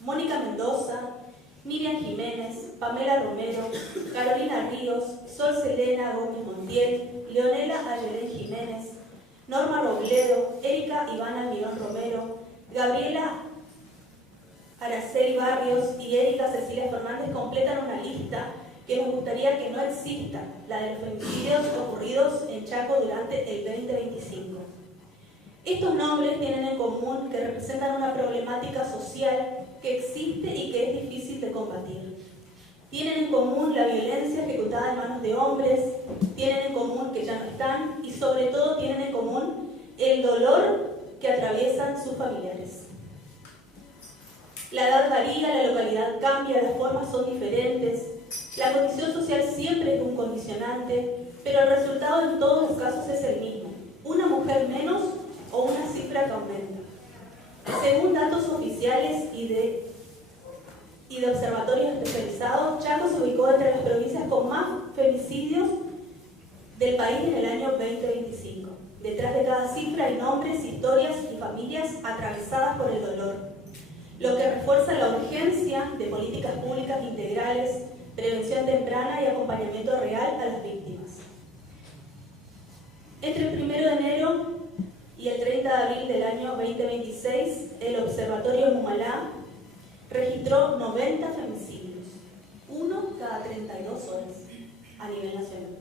Mónica Mendoza, Miriam Jiménez, Pamela Romero, Carolina Ríos, Sol Selena Gómez Montiel, Leonela Ayelén Jiménez, Norma Robledo, Erika Ivana Mirón Romero, Gabriela Araceli Barrios y Erika Cecilia Fernández completan una lista que nos gustaría que no exista, la de los femicidios ocurridos en Chaco durante el 2025. Estos nombres tienen en común que representan una problemática social que existe y que es difícil de combatir. Tienen en común la violencia ejecutada en manos de hombres, tienen en común que ya no están y sobre todo tienen en común el dolor que atraviesan sus familiares. La edad varía, la localidad cambia, las formas son diferentes, la condición social siempre es un condicionante, pero el resultado en todos los casos es el mismo, una mujer menos o una cifra que aumenta. Según datos oficiales y de observatorios especializados, Chaco se ubicó entre las provincias con más femicidios del país en el año 2025. Detrás de cada cifra hay nombres, historias y familias atravesadas por el dolor, lo que refuerza la urgencia de políticas públicas integrales, prevención temprana y acompañamiento real a las víctimas. Entre el 1 de enero y el 30 de abril del año 2026, el Observatorio Mumalá registró 90 femicidios, uno cada 32 horas a nivel nacional.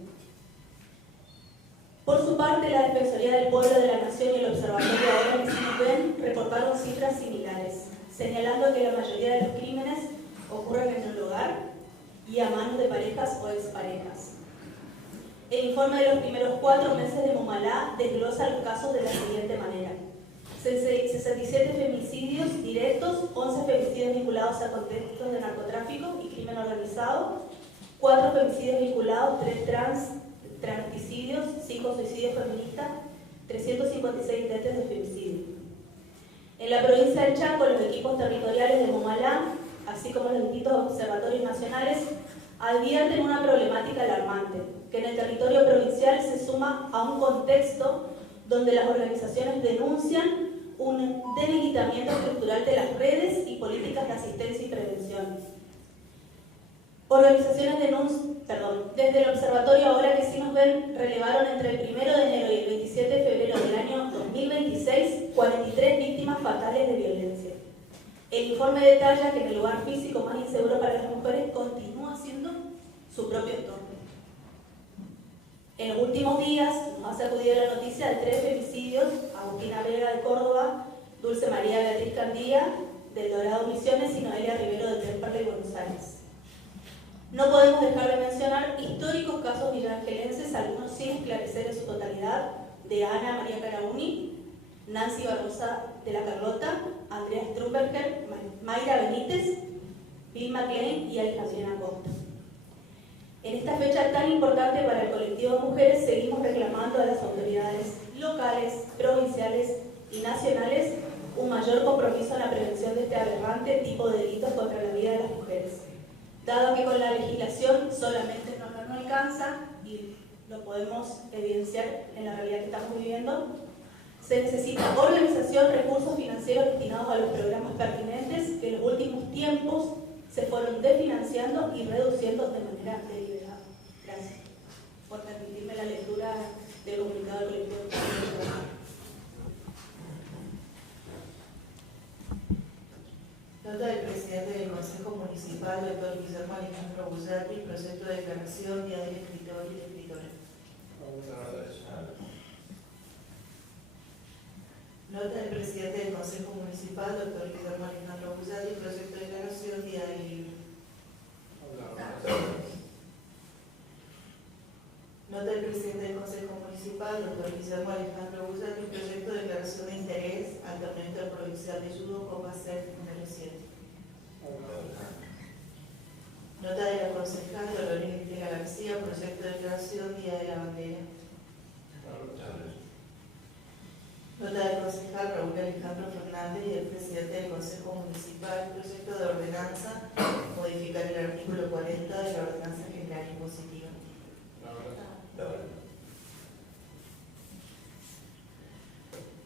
Por su parte, la Defensoría del Pueblo de la Nación y el Observatorio Ahora que se ven reportaron cifras similares, señalando que la mayoría de los crímenes ocurren en el hogar y a manos de parejas o exparejas. El informe de los primeros 4 meses de Mumalá desglosa los casos de la siguiente manera: 67 femicidios directos, 11 femicidios vinculados a contextos de narcotráfico y crimen organizado, 4 femicidios vinculados, 3 transsticidios, 5 suicidios feministas, 356 intentos de femicidio. En la provincia del Chaco, los equipos territoriales de Mumalá, así como los distintos observatorios nacionales, advierten una problemática alarmante, que en el territorio provincial se suma a un contexto donde las organizaciones denuncian un debilitamiento estructural de las redes y políticas de asistencia y prevención. Organizaciones desde el Observatorio Ahora que sí nos ven relevaron entre el 1 de enero y el 27 de febrero del año 2026 43 víctimas fatales de violencia. El informe detalla que en el lugar físico más inseguro para las mujeres continúa siendo su propio entorno. En los últimos días nos ha sacudido la noticia de 3 femicidios: Agustina Vega de Córdoba, Dulce María Beatriz Candía del Dorado Misiones y Noelia Rivero de Temperley, Buenos Aires. No podemos dejar de mencionar históricos casos villaangelenses, algunos sin esclarecer en su totalidad, de Ana María Carauni, Nancy Barbosa de la Carlota, Andrea Strumberger, Mayra Benítez, Bill McLean y Alejandrina Costa. En esta fecha tan importante para el colectivo de mujeres, seguimos reclamando a las autoridades locales, provinciales y nacionales un mayor compromiso en la prevención de este aberrante tipo de delitos contra la vida de las mujeres, dado que con la legislación solamente no alcanza, y lo podemos evidenciar en la realidad que estamos viviendo. Se necesita organización, recursos financieros destinados a los programas pertinentes que en los últimos tiempos se fueron desfinanciando y reduciendo de manera deliberada. Gracias por permitirme la lectura del comunicado del colectivo de mujeres. Nota del presidente del Consejo Municipal, doctor Guillermo Alejandro Bullati, proyecto de declaración, Día del Escritor y la Escritora. Nota del presidente del Consejo Municipal, doctor Guillermo Alejandro Bullati, proyecto de declaración, Día del Libro. Nota del presidente del Consejo Municipal, doctor Guillermo Alejandro Bullati, proyecto de declaración de interés al torneo interprovincial de judo Copa CEF número 7. Nota de la concejal Dolores Estela García, proyecto de declaración, Día de la Bandera. Nota del concejal Raúl Alejandro Fernández y del presidente del Consejo Municipal, proyecto de ordenanza, modificar el artículo 40 de la Ordenanza General Impositiva.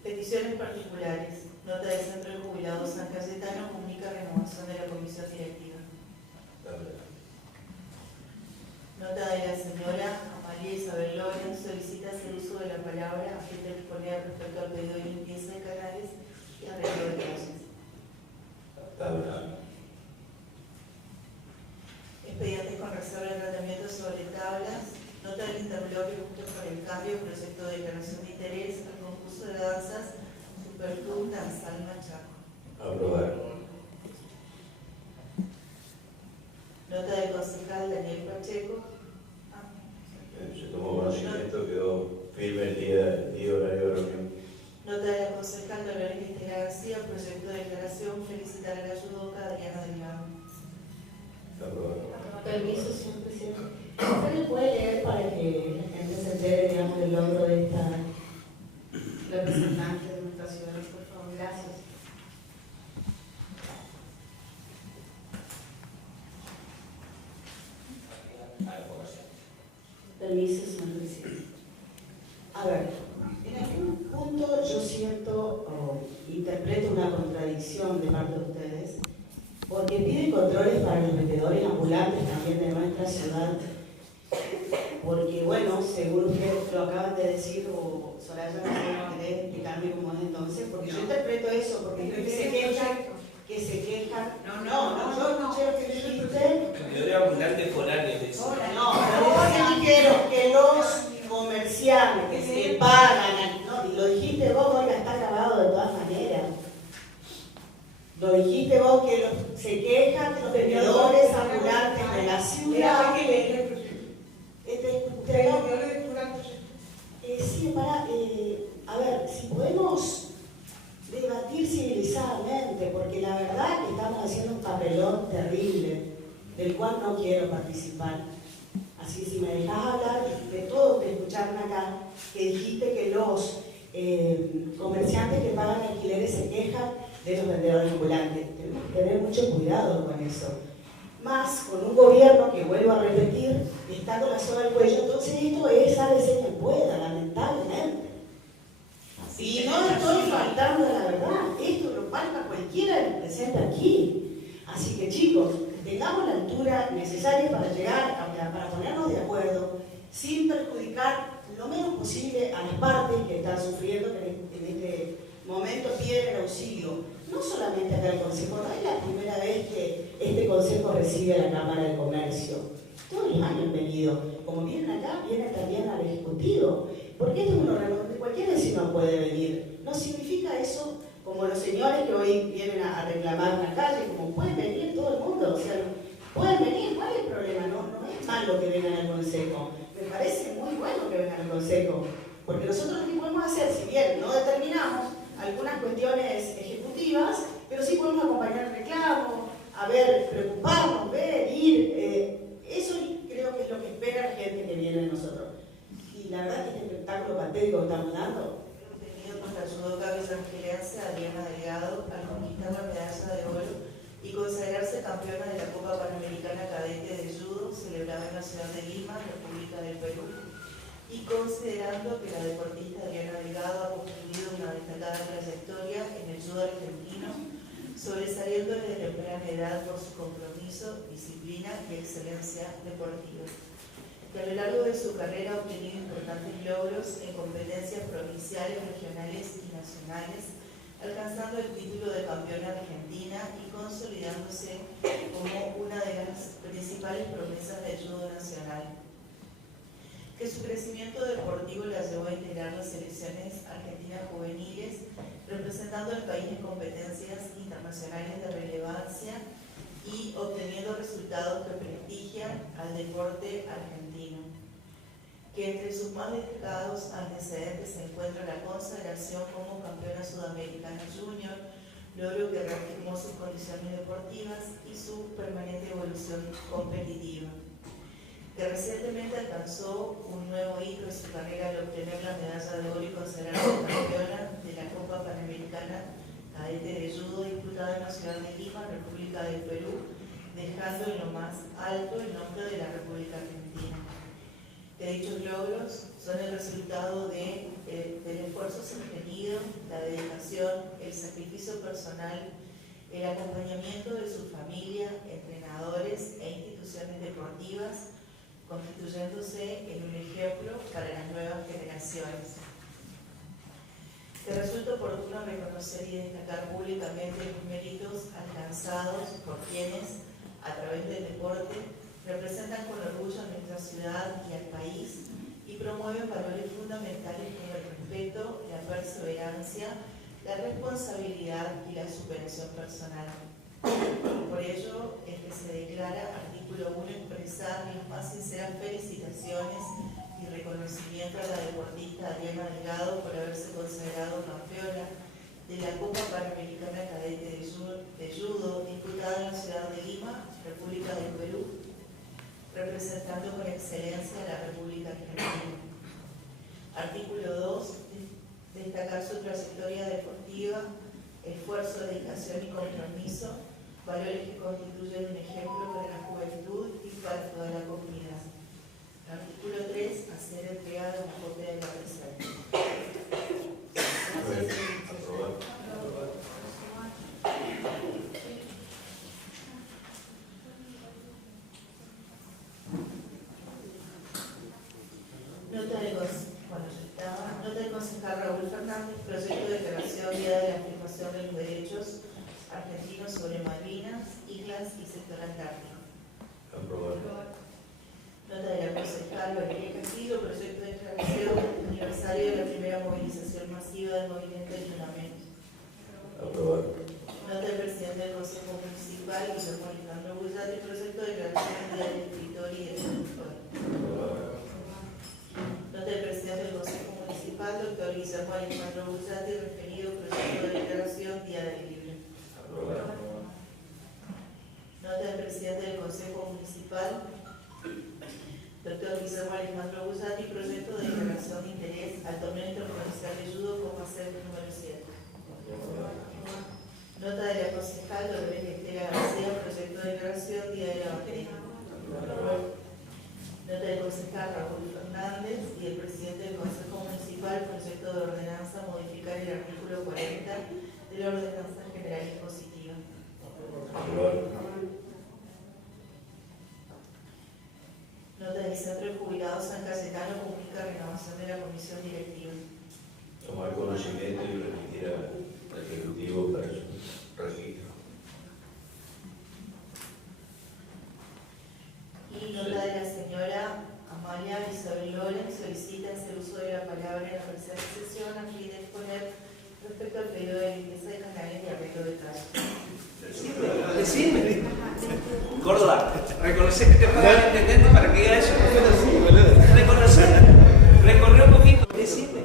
Peticiones particulares. Nota del Centro de Jubilados San Cayetano comunica renovación de la comisión directiva. Nota de la señora Amalia Isabel Loren, solicita hacer uso de la palabra a fin de disponer respecto al pedido de limpieza de canales y arreglo de calles. Expedientes con reserva de tratamiento sobre tablas. Nota del interbloque junto con el cambio, proyecto de declaración de interés al concurso de danzas Supertour Danzal Machaco. Aprobar. Nota del concejal Daniel Pacheco. Se tomó conocimiento, quedó firme el día y horario de reunión. Nota de la concejal Dolores Estela García, proyecto de declaración, felicitar a la judoka Adriana Delgado. Permiso, señor presidente. ¿Usted le puede leer para que la gente se entere, digamos, del logro de esta representante de nuestra ciudad? Por favor, gracias. Permiso, señor presidente. A ver, en algún punto yo siento o interpreto una contradicción de parte de ustedes, porque piden controles para los vendedores ambulantes también de nuestra ciudad, porque bueno, según ustedes lo acaban de decir, o Soraya no querés explicarme cómo es entonces, porque yo interpreto eso, porque creo que se quejan. No, yo escuché lo que dijiste. Vendedores ambulantes foráneos. No, que los comerciantes que pagan, no, lo dijiste vos, oiga, está grabado de todas maneras. Lo dijiste vos, que se quejan los vendedores ambulantes de la ciudad. Sí, a ver, si podemos debatir civilizadamente, porque la verdad que estamos haciendo un papelón terrible, del cual no quiero participar. Así, si me dejas hablar de todo que escucharon acá, que dijiste que los comerciantes que pagan alquileres se quejan de los vendedores ambulantes. Tenemos que tener mucho cuidado con eso. Más con un gobierno que, vuelvo a repetir, está con la soga al cuello. Entonces esto es sálvese quien pueda, lamentablemente. Y no estoy faltando a la verdad. Esto lo palpa cualquiera que presente aquí. Así que, chicos, tengamos la altura necesaria para llegar, para ponernos de acuerdo, sin perjudicar lo menos posible a las partes que están sufriendo, que en este momento piden el auxilio. No solamente acá el Consejo, no es la primera vez que este Consejo recibe a la Cámara de Comercio. Todos los años han venido. Como vienen acá, vienen también al Ejecutivo. Porque esto es una reunión donde cualquier vecino puede venir. No significa eso como los señores que hoy vienen a reclamar una calle, como pueden venir todo el mundo, o sea, pueden venir, ¿cuál es el problema? No es malo que vengan al Consejo, me parece muy bueno que vengan al Consejo, porque nosotros ¿qué podemos hacer? Si bien no determinamos algunas cuestiones ejecutivas, pero sí podemos acompañar el reclamo, a ver, preocuparnos, ver, ir, eso creo que es lo que espera la gente que viene de nosotros. Y la verdad que este espectáculo patético que estamos dando. Obtenido con la judoka visangelense Adriana Delgado al conquistar la medalla de oro y consagrarse campeona de la Copa Panamericana Cadete de Judo, celebrada en la ciudad de Lima, República del Perú, y considerando que la deportista Adriana Delgado ha construido una destacada trayectoria en el judo argentino, sobresaliendo desde temprana edad por su compromiso, disciplina y excelencia deportiva, que a lo largo de su carrera ha obtenido importantes logros en competencias provinciales, regionales y nacionales, alcanzando el título de campeona argentina y consolidándose como una de las principales promesas del judo nacional. Que su crecimiento deportivo la llevó a integrar las selecciones argentinas juveniles, representando al país en competencias internacionales de relevancia y obteniendo resultados que prestigian al deporte argentino. Que entre sus más destacados antecedentes se encuentra la consagración como campeona sudamericana junior, logro que reafirmó sus condiciones deportivas y su permanente evolución competitiva. Que recientemente alcanzó un nuevo hito en su carrera al obtener la medalla de oro y consagrarse campeona de la Copa Panamericana Cadete de Judo disputada en la ciudad de Lima, República del Perú, dejando en lo más alto el nombre de la República Argentina. Que dichos logros son el resultado del esfuerzo sostenido, la dedicación, el sacrificio personal, el acompañamiento de su familia, entrenadores e instituciones deportivas, constituyéndose en un ejemplo para las nuevas generaciones. Que resulta oportuno reconocer y destacar públicamente los méritos alcanzados por quienes, a través del deporte, representan con orgullo a nuestra ciudad y al país y promueven valores fundamentales como el respeto, la perseverancia, la responsabilidad y la superación personal. Por ello es que se declara artículo 1 expresar las más sinceras felicitaciones y reconocimiento a la deportista Adriana Delgado por haberse consagrado campeona de la Copa Panamericana Cadete de Judo disputada en la ciudad de Lima, República del Perú, representando con excelencia a la República Argentina. Artículo 2. Destacar su trayectoria deportiva, esfuerzo, dedicación y compromiso, valores que constituyen un ejemplo para la juventud y para toda la comunidad. Artículo 3. Hacer entrega de una copia de la reserva. Nota del concejal Raúl Fernández, proyecto de declaración día de la afirmación de los derechos argentinos sobre Malvinas, islas y sector antártico. Aprobado. Nota de la concejal Valeria Castillo, proyecto de declaración aniversario de la primera movilización masiva del movimiento de Junamento. Aprobado. Nota del presidente del Consejo Municipal, Guillermo Alejandro Bullati, proyecto de declaración del escritor y del traductor. Nota del presidente del Consejo Municipal, doctor Guillermo Alejandro Bullati, referido proyecto de declaración Día del Libre. Aprobado. Nota del presidente del Consejo Municipal, doctor Guillermo Alejandro Bullati, proyecto de declaración de interés al torneo interprovincial de judo como hacer número 7. Nota de la concejal Dolores Estela García, proyecto de declaración Día del Evangelio. Nota del concejal Raúl Fernández y el presidente del Consejo Municipal, proyecto de ordenanza modificar el artículo 40 de la Ordenanza General Impositiva. Nota del Centro de Jubilados San Cayetano comunica renovación de la comisión directiva. Tomar conocimiento y remitir al Ejecutivo para su registro. Y nota de la señora Amalia Isabel Loren solicita hacer uso de la palabra en la presente sesión a fin de exponer Respecto al pedido de limpieza de canales y arreglo de tráfico. Decime. Córdoba, reconocer que te pagan el intendente para que diga eso. Reconocer. Recorrió un poquito. Decime.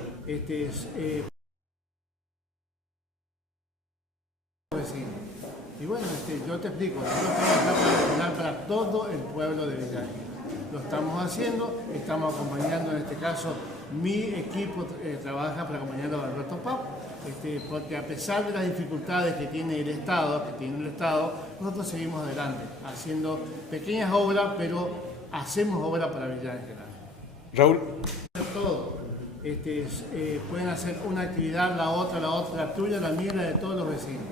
Y bueno, yo te explico, nosotros estamos acá para todo el pueblo de Villa Ángela. Lo estamos haciendo, estamos acompañando, en este caso, mi equipo trabaja para acompañar a Alberto Pau, porque a pesar de las dificultades que tiene el Estado, nosotros seguimos adelante, haciendo pequeñas obras, pero hacemos obras para Villa Ángela. Raúl. Todo. Pueden hacer una actividad, la otra, la tuya, la mía, la de todos los vecinos.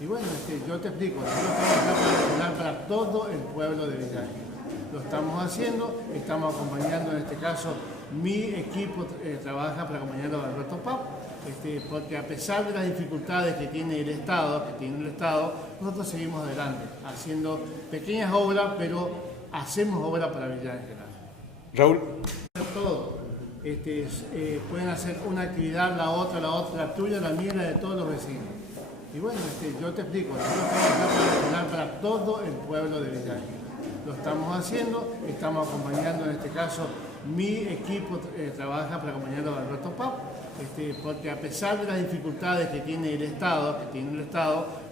Y bueno, yo te explico, nosotros estamos acá para todo el pueblo de Villa Ángela. Lo estamos haciendo, estamos acompañando, en este caso, mi equipo trabaja para acompañar a Alberto Pau, porque a pesar de las dificultades que tiene el Estado, nosotros seguimos adelante, haciendo pequeñas obras, pero hacemos obras para Villa Ángela. Raúl. Todo. Pueden hacer una actividad, la otra, la tuya, la mía, la de todos los vecinos. Y bueno, yo te explico, nosotros estamos acá para todo el pueblo de Villa Ángela. Lo estamos haciendo, estamos acompañando, en este caso, mi equipo trabaja para acompañar a Alberto Pau, porque a pesar de las dificultades que tiene el Estado,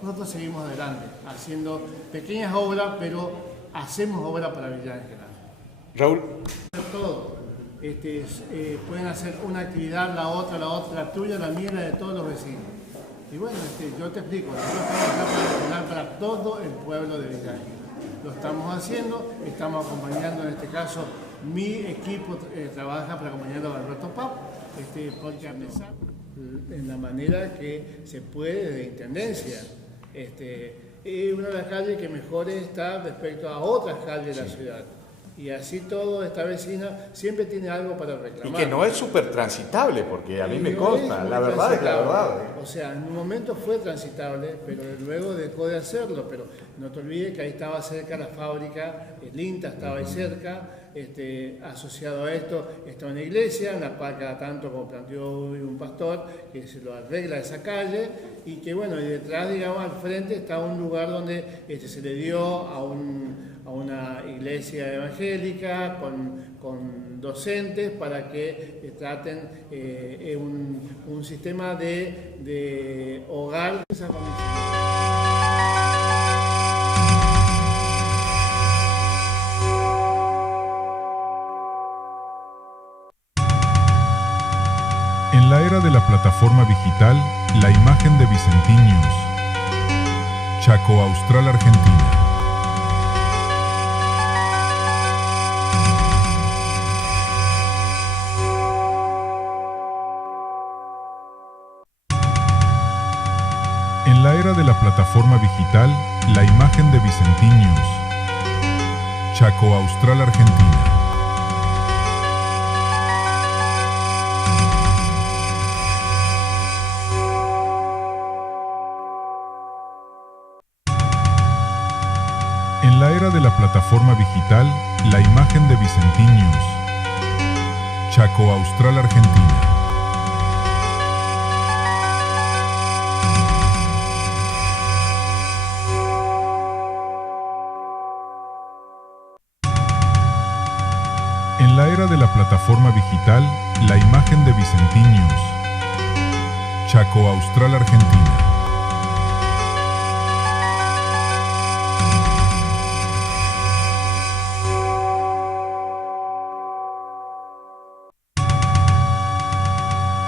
nosotros seguimos adelante, haciendo pequeñas obras, pero hacemos obras para Villa Ángela. Raúl. Todo. Pueden hacer una actividad, la otra, la tuya, la mía, la de todos los vecinos. Y bueno, yo te explico, nosotros estamos acá para todo el pueblo de Villa Ángela. Lo estamos haciendo, estamos acompañando, en este caso, mi equipo trabaja para acompañar a Alberto Pau, porque a pesar en la manera que se puede de intendencia, es una de las calles que mejor está respecto a otras calles de la ciudad. Y así todo, esta vecina siempre tiene algo para reclamar. Y que no es súper transitable, porque a mí me consta, la verdad es la verdad. O sea, en un momento fue transitable, pero luego dejó de hacerlo. Pero no te olvides que ahí estaba cerca la fábrica, el INTA estaba ahí cerca, asociado a esto está una iglesia, en la cual cada tanto, como planteó un pastor, que se lo arregla esa calle, y que bueno, y detrás, digamos, al frente está un lugar donde se le dio a una iglesia evangélica con docentes para que traten un sistema de hogar. En la era de la plataforma digital, la imagen de Vicentinius. Chaco Austral, Argentina. En la era de la plataforma digital, la imagen de Vicentinius. Chaco Austral, Argentina. En la era de la plataforma digital, la imagen de Vicentinius. Chaco Austral, Argentina. En la era de la plataforma digital, la imagen de Vicentinius. Chaco Austral, Argentina.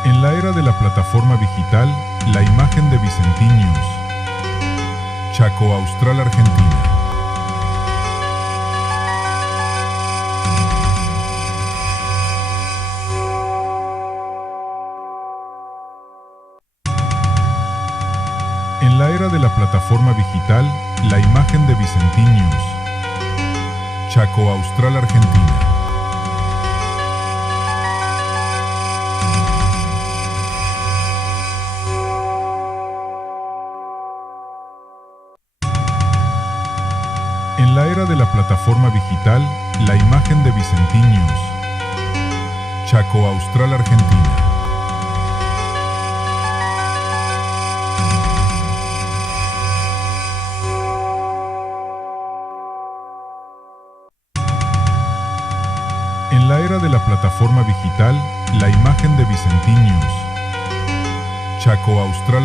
En la era de la plataforma digital, la imagen de Vicentinius. Chaco Austral, Argentina. En la era de la plataforma digital, la imagen de Vicentinius. Chaco Austral, Argentina. En la era de la plataforma digital, la imagen de Vicentinius. Chaco Austral, Argentina. En la era de la plataforma digital, la imagen de Vicentín News. Chaco Austral